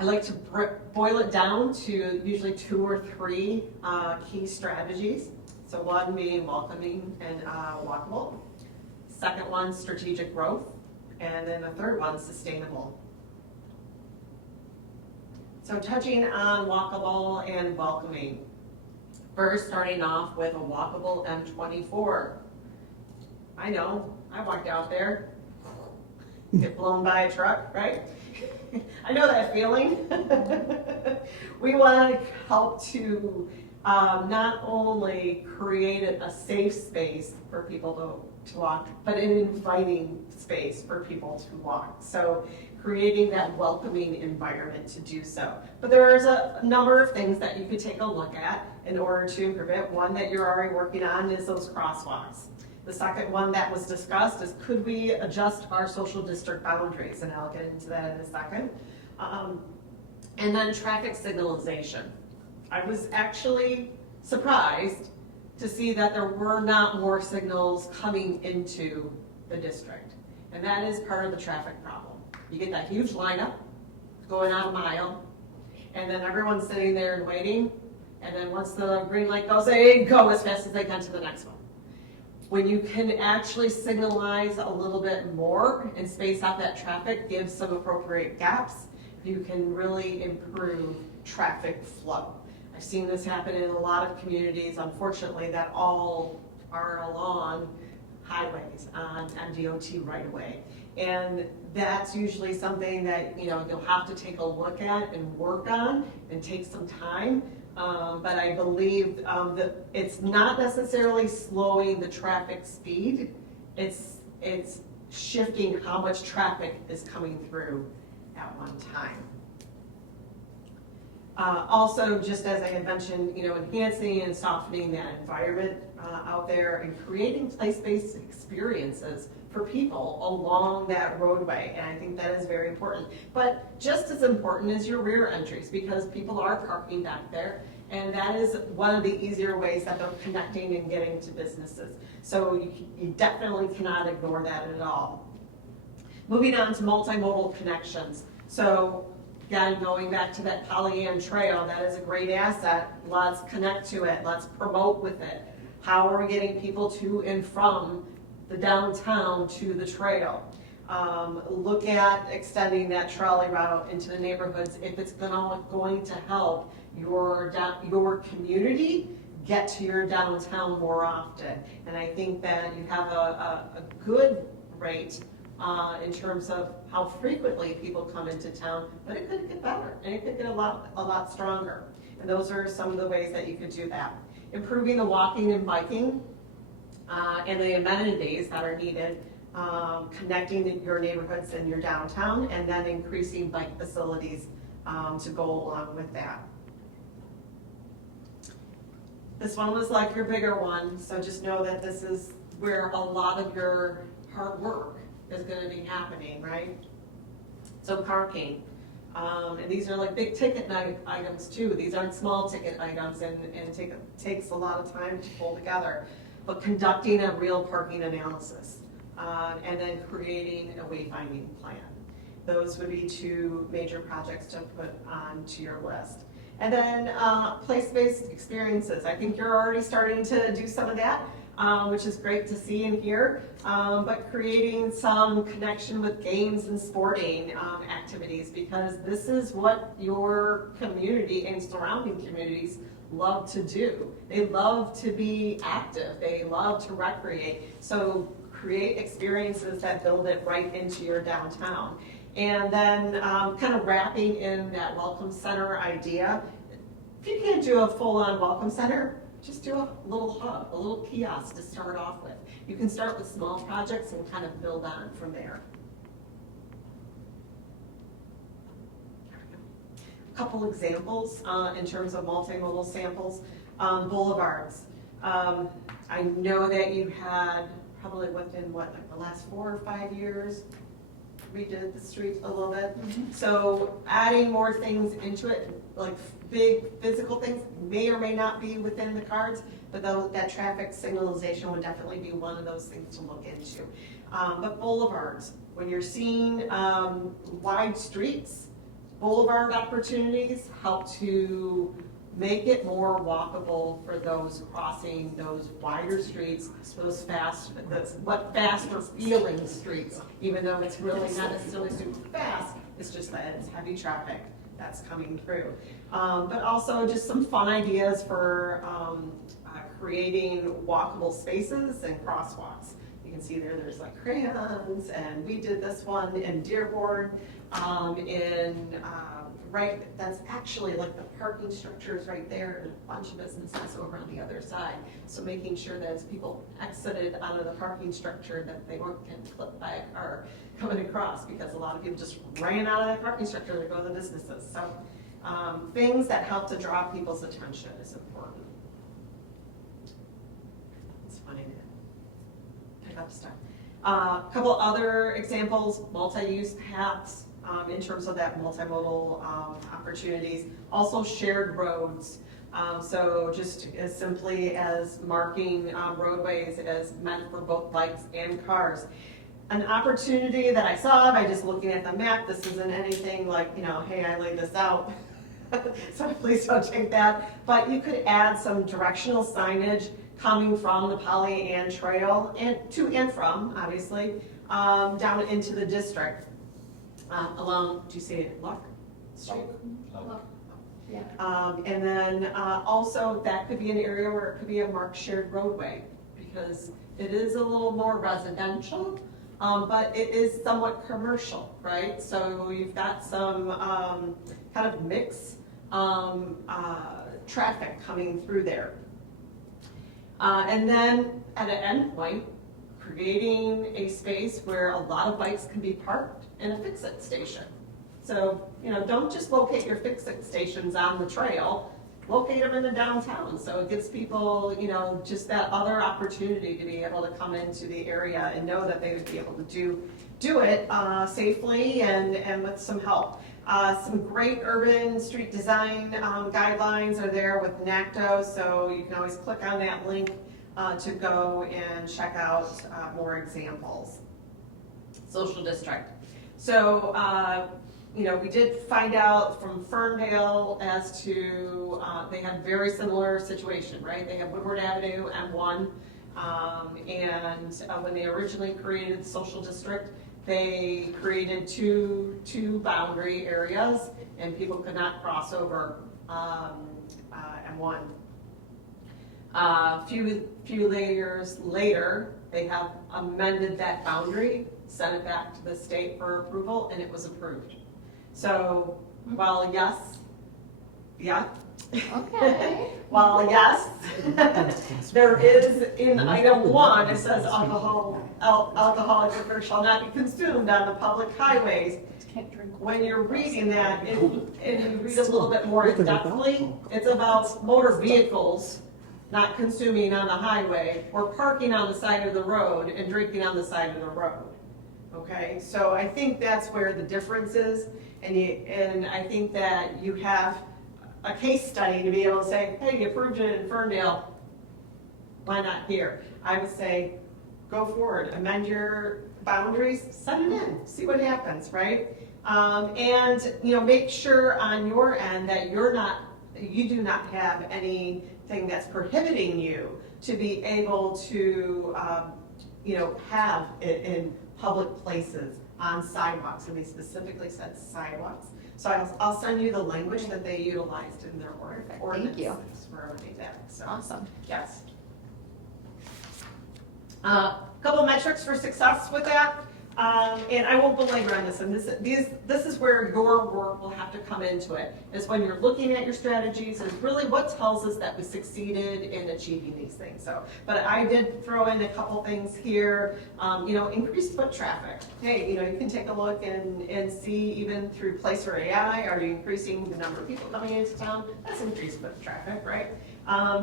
I like to boil it down to usually 2 or 3 key strategies. So one being welcoming and walkable. Second one, strategic growth. And then the third one, sustainable. So touching on walkable and welcoming. First, starting off with a walkable M24. I know, I walked out there, get blown by a truck, right? I know that feeling. We want to help to not only create a safe space for people to walk, but an inviting space for people to walk. So creating that welcoming environment to do so. But there's a number of things that you could take a look at in order to improve it. One that you're already working on is those crosswalks. The second one that was discussed is, could we adjust our social district boundaries? And I'll get into that in a second. And then traffic signalization. I was actually surprised to see that there were not more signals coming into the district. And that is part of the traffic problem. You get that huge lineup going out a mile, and then everyone's sitting there and waiting, and then once the green light goes, they go as fast as they can to the next one. When you can actually signalize a little bit more and space out that traffic, give some appropriate gaps, you can really improve traffic flow. I've seen this happen in a lot of communities, unfortunately, that all are along highways on MDOT right away. And that's usually something that you'll have to take a look at and work on and take some time. But I believe that it's not necessarily slowing the traffic speed. It's shifting how much traffic is coming through at one time. Also, just as I had mentioned, enhancing and softening that environment out there and creating place-based experiences for people along that roadway. And I think that is very important. But just as important is your rear entries, because people are parking back there. And that is one of the easier ways that they're connecting and getting to businesses. So you definitely cannot ignore that at all. Moving on to multimodal connections. So again, going back to that Pollyant Trail, that is a great asset. Let's connect to it. Let's promote with it. How are we getting people to and from the downtown to the trail? Look at extending that trolley route into the neighborhoods if it's going to help your community get to your downtown more often. And I think that you have a good rate in terms of how frequently people come into town, but it could get better and it could get a lot stronger. And those are some of the ways that you could do that. Improving the walking and biking and the amenities that are needed, connecting your neighborhoods and your downtown, and then increasing bike facilities to go along with that. This one was like your bigger one, so just know that this is where a lot of your hard work is going to be happening, right? So parking, and these are like big ticket items too. These aren't small ticket items and takes a lot of time to pull together. But conducting a real parking analysis, and then creating a wayfinding plan. Those would be two major projects to put onto your list. And then place-based experiences. I think you're already starting to do some of that, which is great to see and hear. But creating some connection with games and sporting activities, because this is what your community and surrounding communities love to do. They love to be active. They love to recreate. So create experiences that build it right into your downtown. And then kind of wrapping in that welcome center idea. If you can't do a full-on welcome center, just do a little hub, a little kiosk to start off with. You can start with small projects and kind of build on from there. A couple examples in terms of multimodal samples. Boulevards. I know that you had probably within like the last 4 or 5 years, redid the street a little bit. So adding more things into it, like big physical things, may or may not be within the cards, but that traffic signalization would definitely be one of those things to look into. But boulevards, when you're seeing wide streets, boulevard opportunities help to make it more walkable for those crossing those wider streets, those faster feeling streets, even though it's really not necessarily super fast, it's just that it's heavy traffic that's coming through. But also just some fun ideas for creating walkable spaces and crosswalks. You can see there's like crayons, and we did this one in Dearborn, right, that's actually like the parking structures right there, and a bunch of businesses over on the other side. So making sure that as people exited out of the parking structure that they weren't getting clipped by a car coming across, because a lot of people just ran out of that parking structure to go to the businesses. So things that help to draw people's attention is important. It's funny to pick up stuff. A couple other examples, multi-use paths. In terms of that multimodal opportunities. Also shared roads. So just as simply as marking roadways as meant for both bikes and cars. An opportunity that I saw by just looking at the map, this isn't anything like, hey, I laid this out. So please don't take that. But you could add some directional signage coming from the Polly Ann Trail, and to and from, obviously, down into the district. Along, do you see it, Lark Street? No. Yeah. And then also that could be an area where it could be a marked shared roadway, because it is a little more residential, but it is somewhat commercial, right? So you've got some kind of mixed traffic coming through there. And then at an endpoint, creating a space where a lot of bikes can be parked in a fix-it station. So, don't just locate your fix-it stations on the trail, locate them in the downtown. So it gives people, just that other opportunity to be able to come into the area and know that they would be able to do it safely and with some help. Some great urban street design guidelines are there with NACTO, so you can always click on that link to go and check out more examples. Social district. So, we did find out from Ferndale as to, they have very similar situation, right? They have Woodward Avenue, M1, and when they originally created the social district, they created two boundary areas, and people could not cross over M1. Few years later, they have amended that boundary, sent it back to the state for approval, and it was approved. So, while yes, Okay. while yes, there is in item 1, it says alcoholic liquor shall not be consumed on the public highways. When you're reading that, and you read a little bit more in-depthly, it's about motor vehicles not consuming on the highway or parking on the side of the road and drinking on the side of the road. Okay, so I think that's where the difference is, and I think that you have a case study to be able to say, hey, you approved it in Ferndale, why not here? I would say, go forward, amend your boundaries, send it in, see what happens, right? And, you know, make sure on your end that you do not have anything that's prohibiting you to be able to, you know, have it in public places, on sidewalks, and they specifically said sidewalks. So I'll send you the language that they utilized in their Perfect, ordinance. thank you. For that, so, Awesome. yes. Couple metrics for success with that, and I won't belabor on this, and this is where your work will have to come into it, is when you're looking at your strategies, and really what tells us that we succeeded in achieving these things. So, but I did throw in a couple things here, you know, increased foot traffic. Hey, you know, you can take a look and see even through Placer AI, are you increasing the number of people coming into town? That's increased foot traffic, right?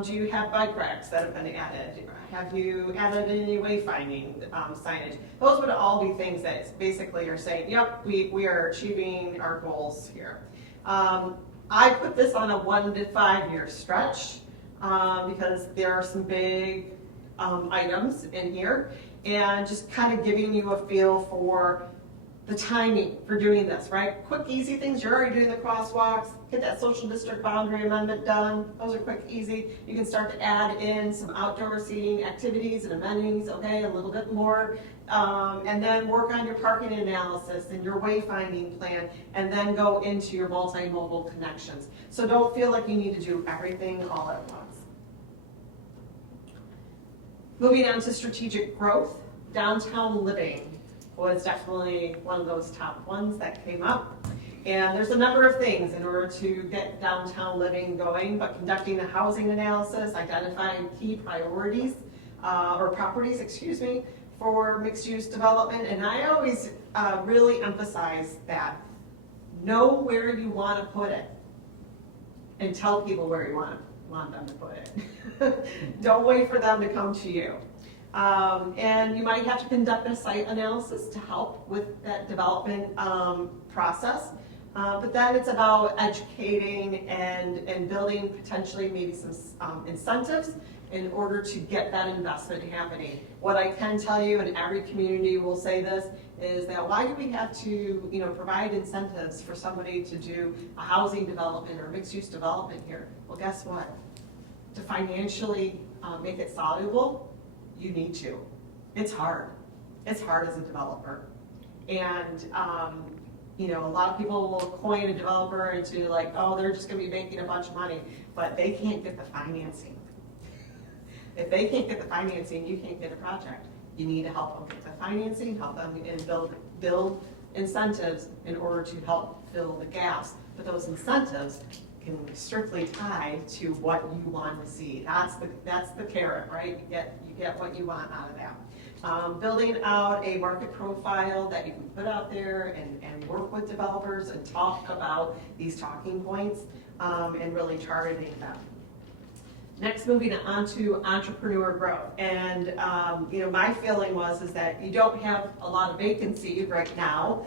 Do you have bike racks that have been added? Have you added any wayfinding signage? Those would all be things that basically are saying, yep, we are achieving our goals here. I put this on a 1 to 5 year stretch because there are some big items in here, and just kind of giving you a feel for the timing for doing this, right? Quick, easy things. You're already doing the crosswalks. Get that social district boundary amendment done. Those are quick, easy. You can start to add in some outdoor seating activities and amenities, okay, a little bit more. And then work on your parking analysis and your wayfinding plan, and then go into your multimodal connections. So don't feel like you need to do everything all at once. Moving on to strategic growth, downtown living was definitely one of those top ones that came up. And there's a number of things in order to get downtown living going, but conducting a housing analysis, identifying key priorities, or properties, excuse me, for mixed-use development. And I always really emphasize that. Know where you want to put it, and tell people where you want them to put it. Don't wait for them to come to you. And you might have to conduct a site analysis to help with that development process. But then it's about educating and building potentially maybe some incentives in order to get that investment happening. What I can tell you, and every community will say this, is that why do we have to, you know, provide incentives for somebody to do a housing development or mixed-use development here? Well, guess what? To financially make it soluble, you need to. It's hard. It's hard as a developer. And, you know, a lot of people will coin a developer into like, oh, they're just gonna be making a bunch of money, but they can't get the financing. If they can't get the financing, you can't get a project. You need to help them get the financing, help them and build incentives in order to help fill the gaps. But those incentives can strictly tie to what you want to see. That's the carrot, right? You get what you want out of that. Building out a market profile that you can put out there and work with developers and talk about these talking points and really targeting them. Next, moving on to entrepreneur growth. And you know, my feeling is that you don't have a lot of vacancy right now,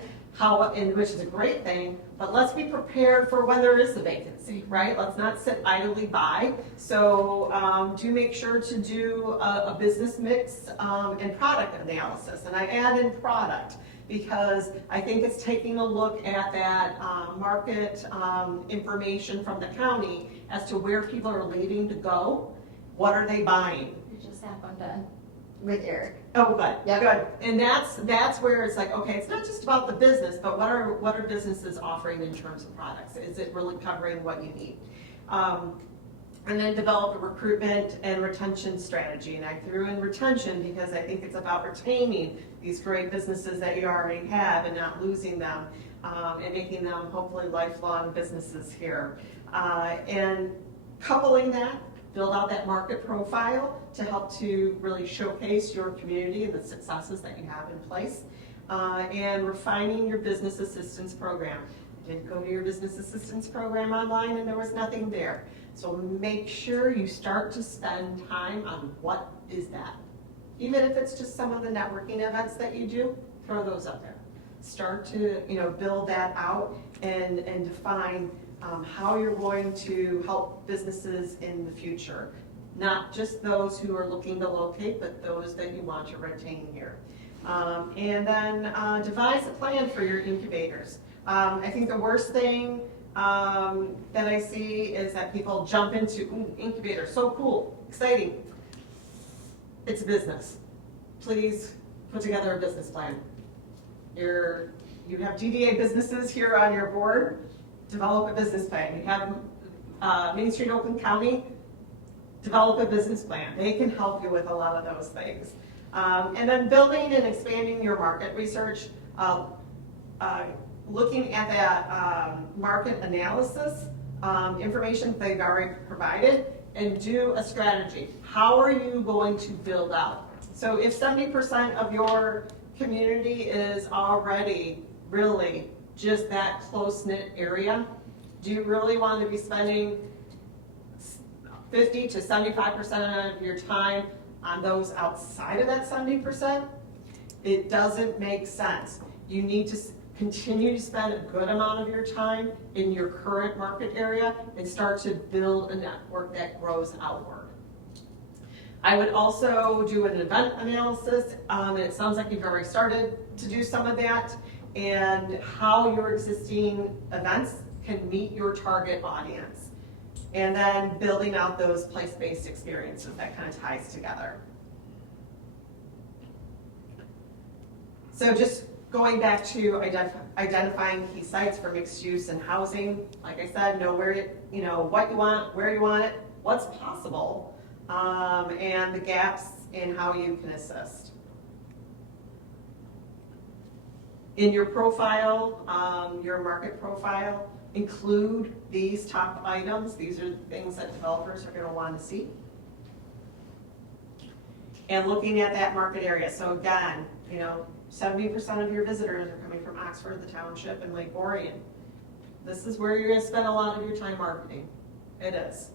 which is a great thing, but let's be prepared for when there is a vacancy, right? Let's not sit idly by. So do make sure to do a business mix and product analysis. And I add in product because I think it's taking a look at that market information from the county as to where people are leaving to go. What are they buying? We just have one done with Eric. Oh, good, Yep. good. And that's where it's like, okay, it's not just about the business, but what are businesses offering in terms of products? Is it really covering what you need? And then develop a recruitment and retention strategy. And I threw in retention because I think it's about retaining these great businesses that you already have and not losing them and making them hopefully lifelong businesses here. And coupling that, build out that market profile to help to really showcase your community and the successes that you have in place. And refining your business assistance program. I did go to your business assistance program online and there was nothing there. So make sure you start to spend time on what is that. Even if it's just some of the networking events that you do, throw those up there. Start to, build that out and define how you're going to help businesses in the future. Not just those who are looking to locate, but those that you want to retain here. And then devise a plan for your incubators. I think the worst thing that I see is that people jump into, ooh, incubator, so cool, exciting. It's a business. Please put together a business plan. You have DDA businesses here on your board, develop a business plan. You have Main Street Oakland County, develop a business plan. They can help you with a lot of those things. And then building and expanding your market research, looking at that market analysis, information they've already provided, and do a strategy. How are you going to build out? So if 70% of your community is already really just that close-knit area, do you really want to be spending 50 to 75% of your time on those outside of that 70%? It doesn't make sense. You need to continue to spend a good amount of your time in your current market area and start to build a network that grows outward. I would also do an event analysis, and it sounds like you've already started to do some of that, and how your existing events can meet your target audience. And then building out those place-based experiences that kind of ties together. So just going back to identifying key sites for mixed use and housing, like I said, know where what you want, where you want it, what's possible, and the gaps in how you can assist. In your profile, your market profile, include these top items. These are the things that developers are going to want to see. And looking at that market area. So again, 70% of your visitors are coming from Oxford, the township, and Lake Orion. This is where you're going to spend a lot of your time marketing. It is.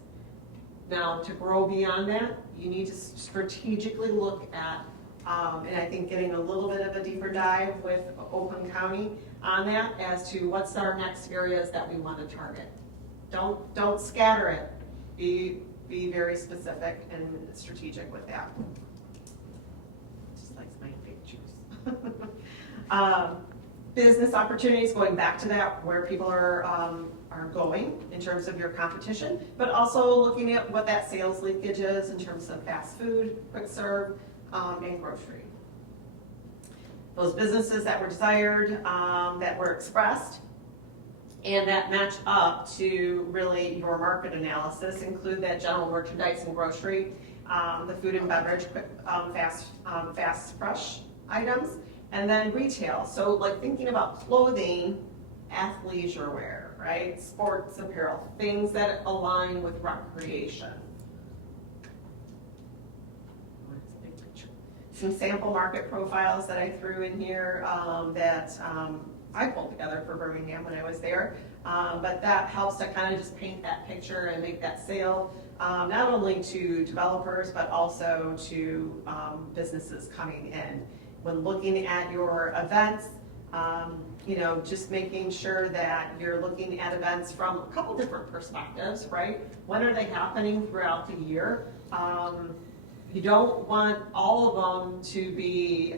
Now, to grow beyond that, you need to strategically look at, and I think getting a little bit of a deeper dive with Oakland County on that as to what's our next areas that we want to target. Don't scatter it. Be very specific and strategic with that. Just like my big juice. Business opportunities, going back to that, where people are going in terms of your competition, but also looking at what that sales leakage is in terms of fast food, quick serve, and grocery. Those businesses that were desired, that were expressed, and that match up to really your market analysis include that general merchandise and grocery, the food and beverage, quick, fast, fresh items, and then retail. So like thinking about clothing, athleisure wear, right? Sports apparel, things that align with recreation. Some sample market profiles that I threw in here that I pulled together for Birmingham when I was there. But that helps to kind of just paint that picture and make that sale, not only to developers, but also to businesses coming in. When looking at your events, just making sure that you're looking at events from a couple different perspectives, right? When are they happening throughout the year? You don't want all of them to be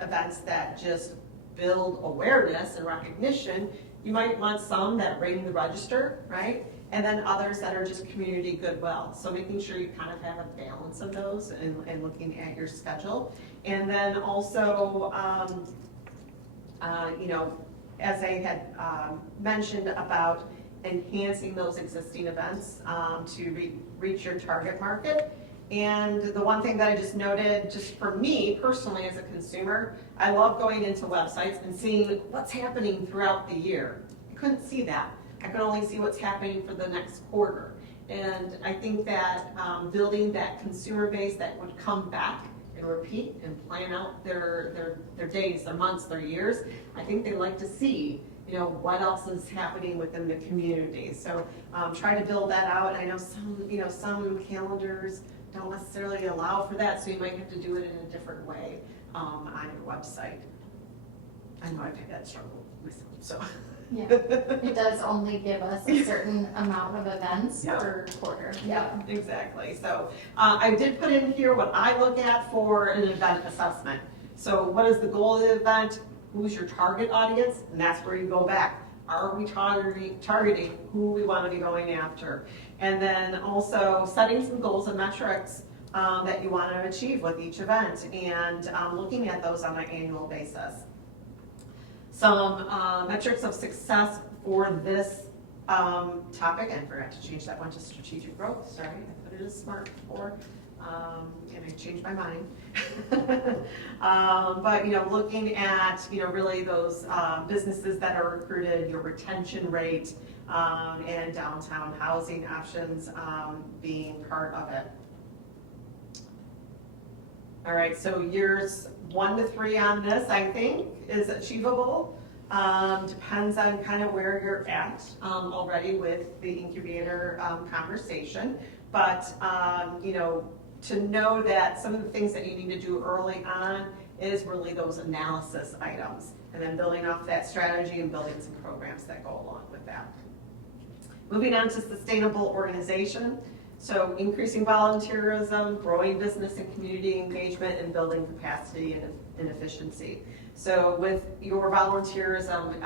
events that just build awareness and recognition. You might want some that ring the register, right? And then others that are just community goodwill. So making sure you kind of have a balance of those and looking at your schedule. And then also, as I had mentioned about enhancing those existing events to reach your target market. And the one thing that I just noted, just for me personally as a consumer, I love going into websites and seeing what's happening throughout the year. I couldn't see that. I could only see what's happening for the next quarter. And I think that building that consumer base that would come back and repeat and plan out their days, their months, their years, I think they like to see what else is happening within the community. So try to build that out. I know some calendars don't necessarily allow for that, so you might have to do it in a different way. on your website. I know I've had that struggle myself, so. Yeah, it does only give us a certain amount of events Yeah. per quarter. Yeah, exactly. So I did put in here what I look at for an event assessment. So what is the goal of the event? Who's your target audience? And that's where you go back. Are we targeting who we want to be going after? And then also setting some goals and metrics that you want to achieve with each event, and looking at those on an annual basis. Some metrics of success for this topic, and forgot to change that one to strategic growth, sorry, I put it as SMART before, and I changed my mind. But, looking at, really those businesses that are recruited, your retention rate, and downtown housing options being part of it. All right, so years 1 to 3 on this, I think, is achievable. Depends on kind of where you're at already with the incubator conversation. But, to know that some of the things that you need to do early on is really those analysis items. And then building off that strategy and building some programs that go along with that. Moving on to sustainable organization. So increasing volunteerism, growing business and community engagement, and building capacity and efficiency. So with your volunteerism,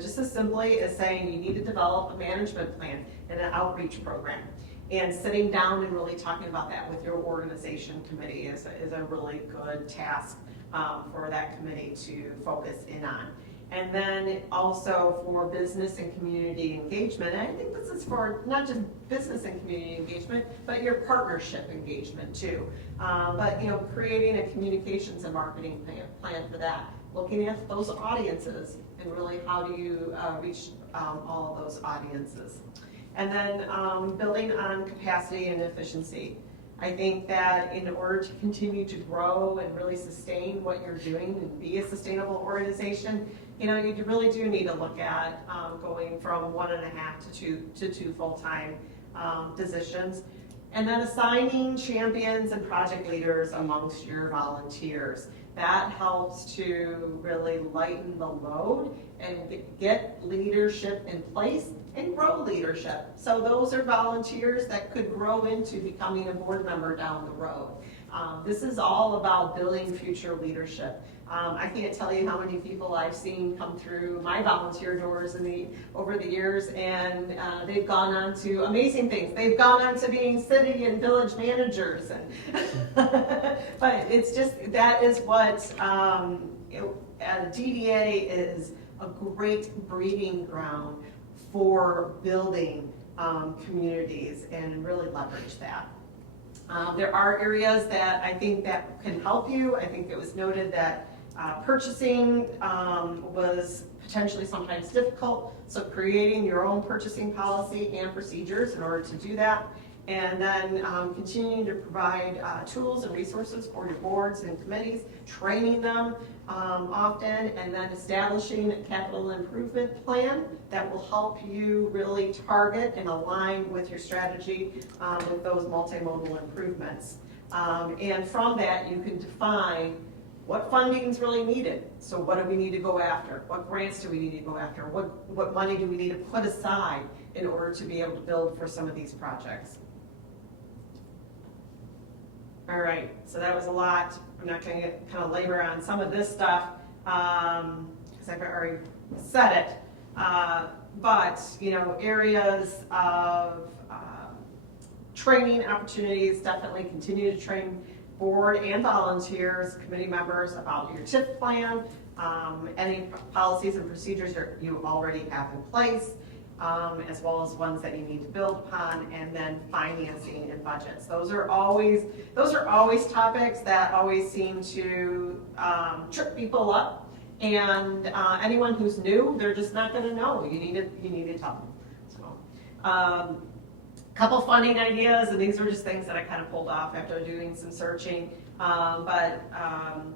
just as simply as saying you need to develop a management plan and an outreach program. And sitting down and really talking about that with your organization committee is a really good task for that committee to focus in on. And then also for business and community engagement, and I think this is for not just business and community engagement, but your partnership engagement too. But creating a communications and marketing plan for that, looking at those audiences and really how do you reach all of those audiences. And then building on capacity and efficiency. I think that in order to continue to grow and really sustain what you're doing and be a sustainable organization, you really do need to look at going from 1.5 to 2 full-time positions. And then assigning champions and project leaders amongst your volunteers. That helps to really lighten the load and get leadership in place and grow leadership. So those are volunteers that could grow into becoming a board member down the road. This is all about building future leadership. I can't tell you how many people I've seen come through my volunteer doors over the years, and they've gone on to amazing things. They've gone on to being city and village managers, but it's just that is what DDA is a great breeding ground for building communities and really leverage that. There are areas that I think that can help you. I think it was noted that purchasing was potentially sometimes difficult, so creating your own purchasing policy and procedures in order to do that. And then continuing to provide tools and resources for your boards and committees, training them often, and then establishing a capital improvement plan that will help you really target and align with your strategy with those multimodal improvements. And from that, you can define what funding is really needed. So what do we need to go after? What grants do we need to go after? What money do we need to put aside in order to be able to build for some of these projects? All right, so that was a lot. I'm not going to kind of labor on some of this stuff because I've already said it. But areas of training opportunities, definitely continue to train board and volunteers, committee members about your TIF plan, any policies and procedures you already have in place, as well as ones that you need to build upon, and then financing and budgets. Those are always topics that always seem to trip people up, and anyone who's new, they're just not going to know. You need to tell them. So, couple funding ideas, and these were just things that I kind of pulled off after doing some searching. But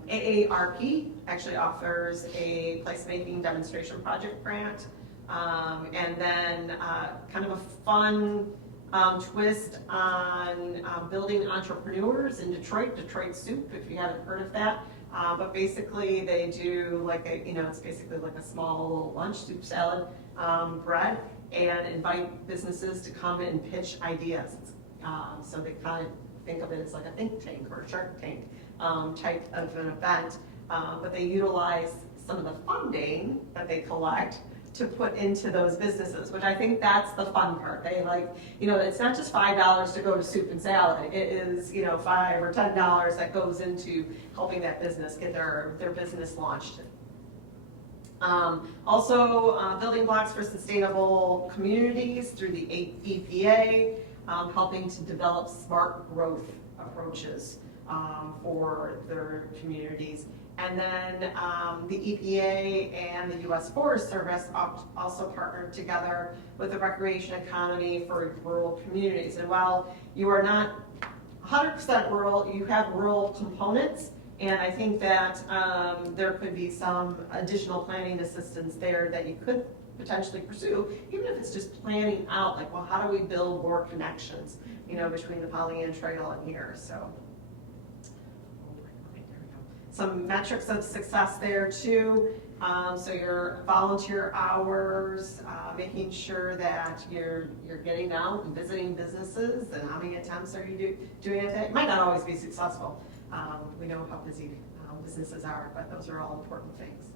AARP actually offers a placemaking demonstration project grant. And then kind of a fun twist on building entrepreneurs in Detroit Soup, if you haven't heard of that. But basically, they do like a, it's basically like a small little lunch, soup, salad, bread, and invite businesses to come and pitch ideas. So they kind of think of it as like a think tank or a Shark Tank type of an event. But they utilize some of the funding that they collect to put into those businesses, which I think that's the fun part. They like, it's not just $5 to go to soup and salad. It is, $5 or $10 that goes into helping that business get their business launched. Also, building blocks for sustainable communities through the EPA, helping to develop smart growth approaches for their communities. And then the EPA and the U.S. Forest Service also partnered together with the recreation economy for rural communities. And while you are not 100% rural, you have rural components. And I think that there could be some additional planning assistance there that you could potentially pursue, even if it's just planning out, like, well, how do we build more connections, between the Pollyant Trail and here, so. Some metrics of success there too. So your volunteer hours, making sure that you're getting out and visiting businesses, and how many attempts are you doing at that? It might not always be successful. We know how busy businesses are, but those are all important things.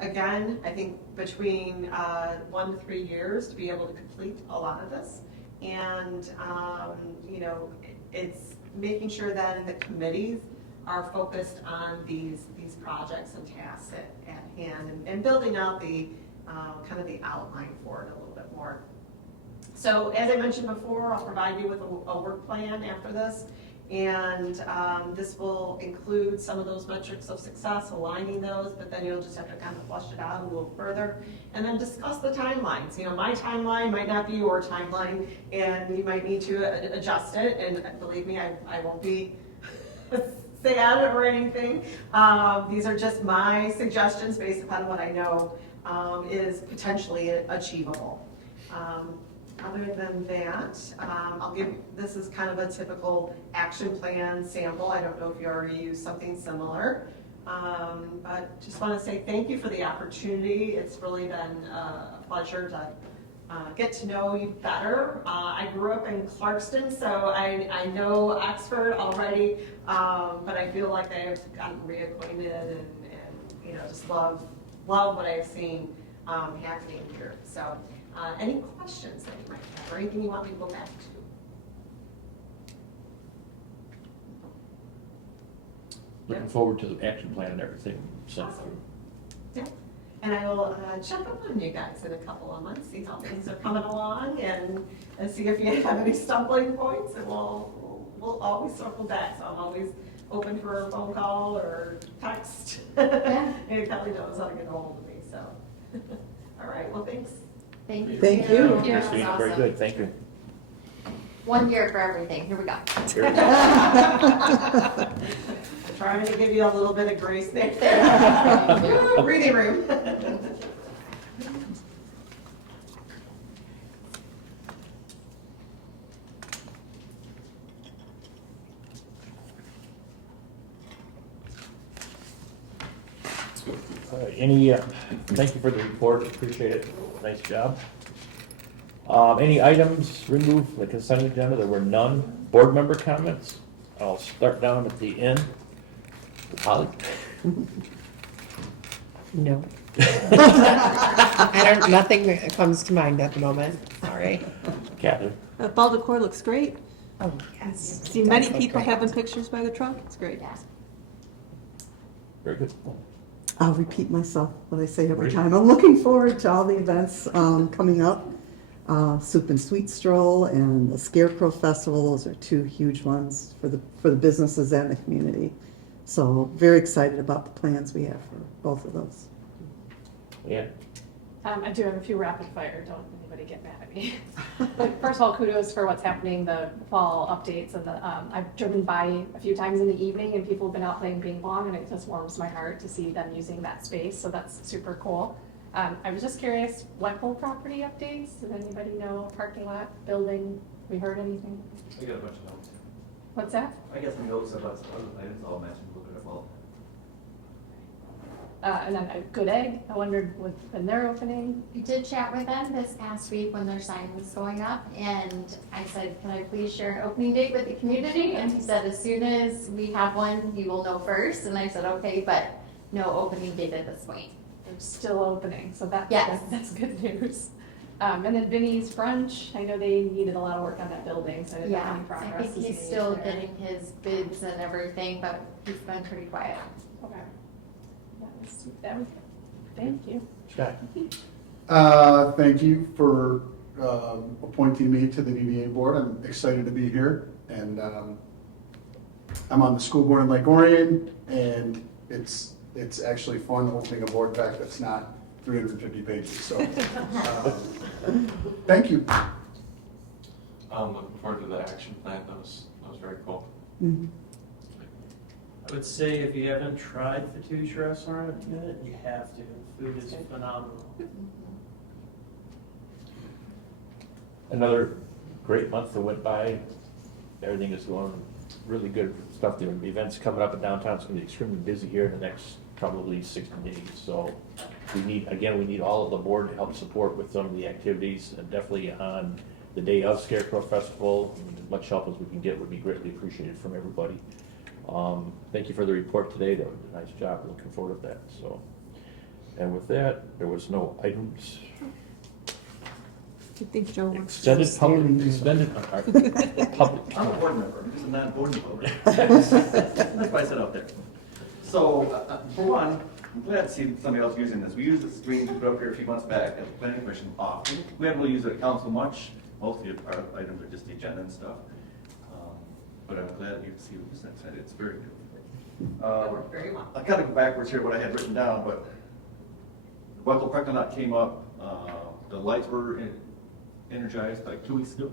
Again, I think between 1 to 3 years to be able to complete a lot of this. And, it's making sure that the committees are focused on these projects and tasks at hand, and building out the kind of the outline for it a little bit more. So as I mentioned before, I'll provide you with a work plan after this, and this will include some of those metrics of success, aligning those, but then you'll just have to kind of flush it out a little further, and then discuss the timelines. My timeline might not be your timeline, and you might need to adjust it, and believe me, I won't be sad or anything. These are just my suggestions based upon what I know is potentially achievable. Other than that, this is kind of a typical action plan sample. I don't know if you already used something similar, but just want to say thank you for the opportunity. It's really been a pleasure to get to know you better. I grew up in Clarkston, so I know Oxford already, but I feel like I've gotten reacquainted and just love what I've seen happening here. So. Any questions that you might have, or anything you want me to go back to? Looking forward to the action plan and everything. So. Awesome. Yeah. And I will check up on you guys in a couple of months, see how things are coming along, and see if you have any stumbling points, and we'll always circle back. So I'm always open for a phone call or text. Yeah. And Kelly knows how to get a hold of me. So, all right. Well, thanks. Thank you. Thank you. Yes, That was very awesome. good, thank you. 1 year for everything. Here we go. Here we go. Trying to give you a little bit of grace there. Breathing room. All right, thank you for the report, appreciate it, nice job. Any items removed from the consent agenda? There were none. Board member comments? I'll start down at the end. Holly? No. Nothing comes to mind at the moment, sorry. Catherine? Ball decor looks great. Oh, yes. See many people having pictures by the truck, it's great. Yeah. Very good. I'll repeat myself, what I say every Great. time. I'm looking forward to all the events coming up. Soup and Sweet Stroll and the Scarecrow Festival, those are two huge ones for the businesses and the community. So very excited about the plans we have for both of those. Yeah. I do have a few rapid fire, don't anybody get mad at me. But first of all, kudos for what's happening, the fall updates, and I've driven by a few times in the evening and people have been out playing ping pong, and it just warms my heart to see them using that space, so that's super cool. I was just curious, Wemple property updates, does anybody know, parking lot, building, we heard anything? We got a bunch of notes. What's that? I guess the notes about some items all mentioned a little bit about. And then a Good Egg, I wondered when they're opening. We did chat with them this past week when their sign was going up, and I said, can I please share an opening date with the community? And he said, as soon as we have one, you will know first. And I said, okay, but no opening date at this point. They're still opening, so Yes. that's good news. And then Vinny's Brunch, I know they needed a lot of work on that building, so I didn't know Yeah, any I progress. think was he's made still there. getting his bids and everything, but he's been pretty quiet. Okay. That was it. Thank you. Scott? Thank you for appointing me to the DDA board. I'm excited to be here, and I'm on the school board in Lake Orion, and it's actually fun opening a board pack that's not 350 pages. So, thank you. Looking forward to the action plan. That was very cool. I would say if you haven't tried Fatouche Restaurant yet, you have to. Food is phenomenal. Another great month that went by. Everything is going really good stuff. The events coming up in downtown. It's going to be extremely busy here in the next probably 60 days. So we need all of the board to help support with some of the activities, and definitely on the day of Scarecrow Festival, as much help as we can get would be greatly appreciated from everybody. Thank you for the report today. That was a nice job. Looking forward to that. So, and with that, there was no items. I think Joe wants to. Extended public. I'm a board member, I'm just a non-board member. That's why I sit out there. So, for one, I'm glad to see somebody else using this. We used this screen to put up here a few months back at the planning commission off. We haven't really used it at council much. Most of our items are just the agenda and stuff. But I'm glad you see what you said. It's very good. Very well. I kind of go backwards here, what I had written down, but the Wetzel parking lot came up. The lights were energized like 2 weeks ago.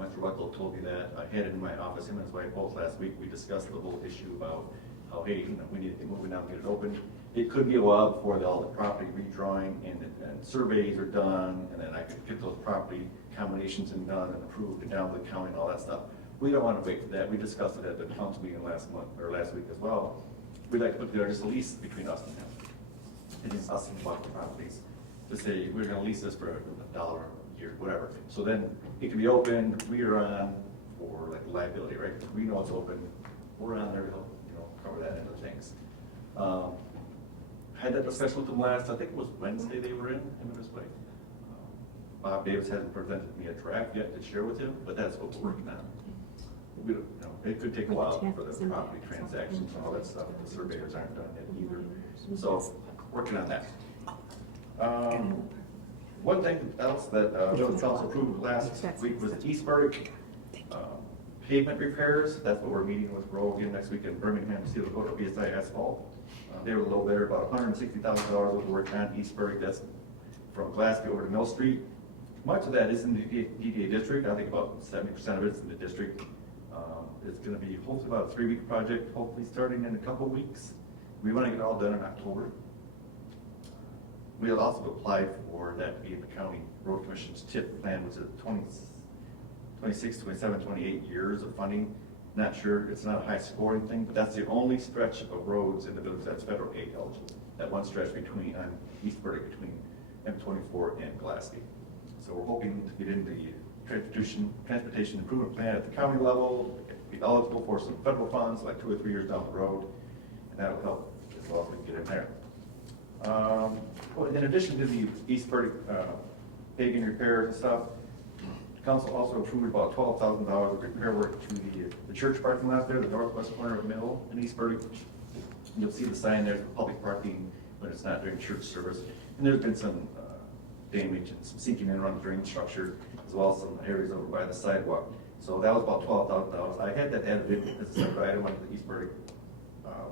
Mr. Wetzel told me that. I had it in my office, him and his wife both last week. We discussed the whole issue about how, hey, we need to get moving now and get it open. It could be a while before all the property redrawing and surveys are done, and then I could get those property combinations and done and approved and down to the county and all that stuff. We don't want to wait for that. We discussed it at the council meeting last week as well. We'd like to put together just a lease between us and him. It is us and the properties to say, we're going to lease this for $1 a year, whatever. So then it can be open, we are on for like liability, right? We know it's open, we're on there to help, cover that end of things. Had that discussion with them last, I think it was Wednesday they were in, him and his wife. Bob Davis hasn't presented me a draft yet to share with him, but that's what we're working on. We don't, it could take a while for the property transactions and all that stuff. The surveyors aren't done yet either. So, working on that. One thing else that the council approved last week was Eastburg pavement repairs. That's what we're meeting with Rowe again next week in Birmingham to see if they'll go to BSI asphalt. They were a little better, about $160,000 worth of work on Eastburg. That's from Glasgow over to Mill Street. Much of that is in the DDA district. I think about 70% of it's in the district. It's going to be hopefully about a 3-week project, hopefully starting in a couple of weeks. We want to get it all done in October. We had also applied for that to be in the county road commission's TIP plan, which is 26, 27, 28 years of funding. Not sure, it's not a high scoring thing, but that's the only stretch of roads in the village that's federal aid eligible. That one stretch between, on Eastburg between M24 and Glasgow. So we're hoping to get into the transportation improvement plan at the county level, be eligible for some federal funds like 2 or 3 years down the road, and that will help as well as we can get in there. In addition to the Eastburg paving repairs and stuff, the council also approved about $12,000 of repair work to the church parking lot there, the northwest corner of Mill in Eastburg. You'll see the sign there for public parking, but it's not during church service. And there's been some damage and some sinking in around the drain structure, as well as some areas over by the sidewalk. So that was about $12,000. I had that added in as a separate item on the Eastburg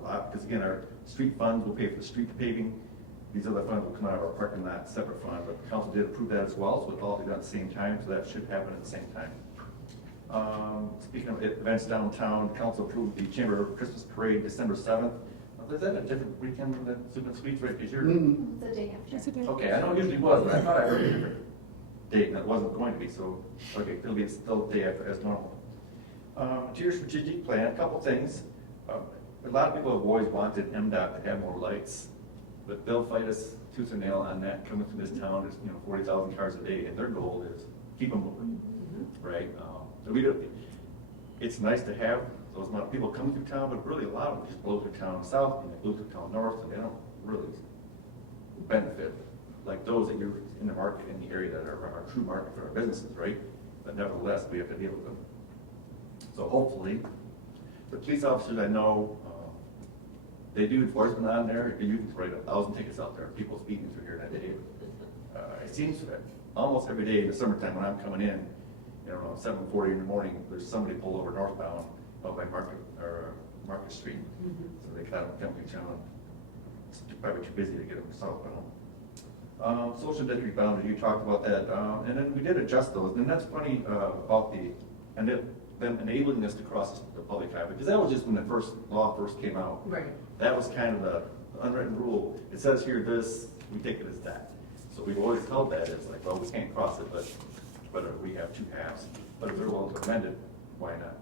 lot, because again, our street funds will pay for the street paving. These other funds will come out of our parking lot separate fund, but the council did approve that as well, so it'll all be done at the same time, so that should happen at the same time. Speaking of events downtown, the council approved the Chamber Christmas Parade December 7th. Is that a different weekend than Soup and Sweets, right? Is your The day after. Okay, I know it usually was, but I thought I heard a different date, and it wasn't going to be, so, okay, it'll be still the day after as normal. To your strategic plan, a couple things. A lot of people have always wanted MDOT to have more lights, but they'll fight us tooth and nail on that. Coming through this town, there's 40,000 cars a day, and their goal is keep them moving, right? So we don't. It's nice to have those amount of people coming through town, but really a lot of them just blow through town south and they blow through town north, and they don't really benefit like those that you're in the market in the area that are our true market for our businesses, right? But nevertheless, we have to deal with them. So hopefully, the police officers I know, they do enforcement on there. You can write 1,000 tickets out there, people speeding through here that day. It seems that almost every day in the summertime when I'm coming in, 7:40 in the morning, there's somebody pulled over northbound out by Market Street. So they got them coming through town. It's probably too busy to get them southbound. Social district boundary, you talked about that, and then we did adjust those, and that's funny about them enabling us to cross the public highway, because that was just when the law first came out. Right. That was kind of the unwritten rule. It says here this, we take it as that. So we've always held that as like, well, we can't cross it, but we have two halves. But if they're willing to amend it, why not?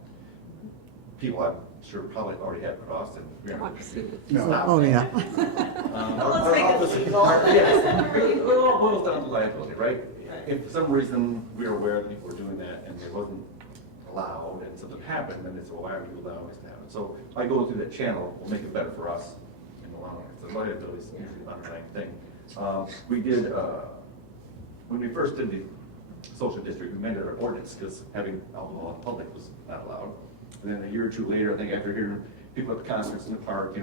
People, I'm sure, probably already have crossed, and we aren't. No. Oh, yeah. Let's make it legal. Yes, it all boils down to liability, right? If for some reason we are aware that people were doing that and it wasn't allowed and something happened, then it's, well, why are you allowing this to happen? So by going through that channel, will make it better for us in the long run. So liability is usually the underlying thing. We did, when we first did the social district, we amended our ordinance because having alcohol in public was not allowed. And then a year or two later, I think after hearing people at the concerts in the park,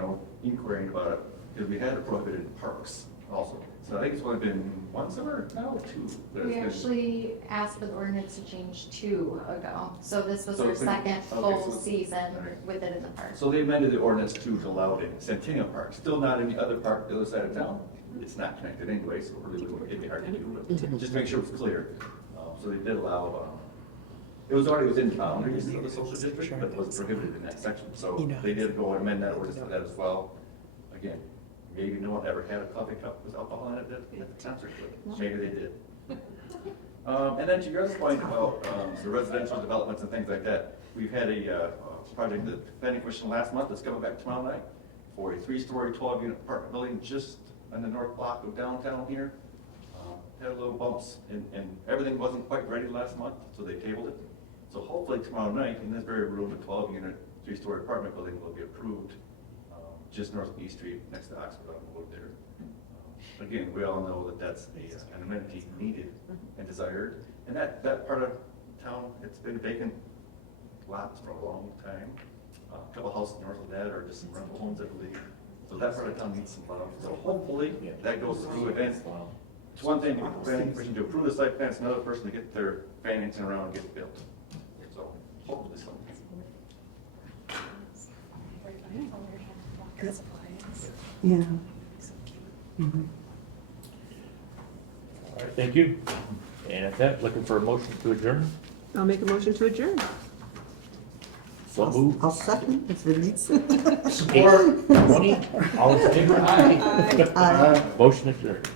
inquiring about it, because we had it prohibited in parks also. So I think it's only been one summer now, two. that We it's been- actually asked for the ordinance to change 2 ago, so this was So our it's been- second okay, full so- season alright. with it in the park. So they amended the ordinance to allow it in Centennial Park, still not in the other park, the other side of town. It's not connected anyway, so it really wouldn't be hard to do, but just make sure it's clear. So they did allow, it was already within the boundaries of the social district, but it was prohibited in that section. So they did go and amend that ordinance for that as well. Again, maybe no one ever had a coffee cup with alcohol in it at the concert, but maybe they did. And then to your other point about the residential developments and things like that, we've had a project that the planning commission last month that's coming back tomorrow night for a 3-story, 12-unit apartment building just on the north block of downtown here. Had a little bumps and everything wasn't quite ready last month, so they tabled it. So hopefully tomorrow night in this very room, a 12-unit, 3-story apartment building will be approved just north of East Street, next to Oxford on the road there. Again, we all know that that's an amenity needed and desired. And that part of town, it's been vacant lots for a long time. A couple houses north of that are just some rental homes, I believe. So that part of town needs some love. So hopefully that goes through it. And it's one thing to get the planning commission to approve the site plan, it's another person to get their financing around and get it built. So hopefully something. Yeah. All right, thank you. And at that, looking for a motion to adjourn? I'll make a motion to adjourn. So moved. I'll second if it needs. 8:20, all in favor? Aye. Aye. Motion adjourned.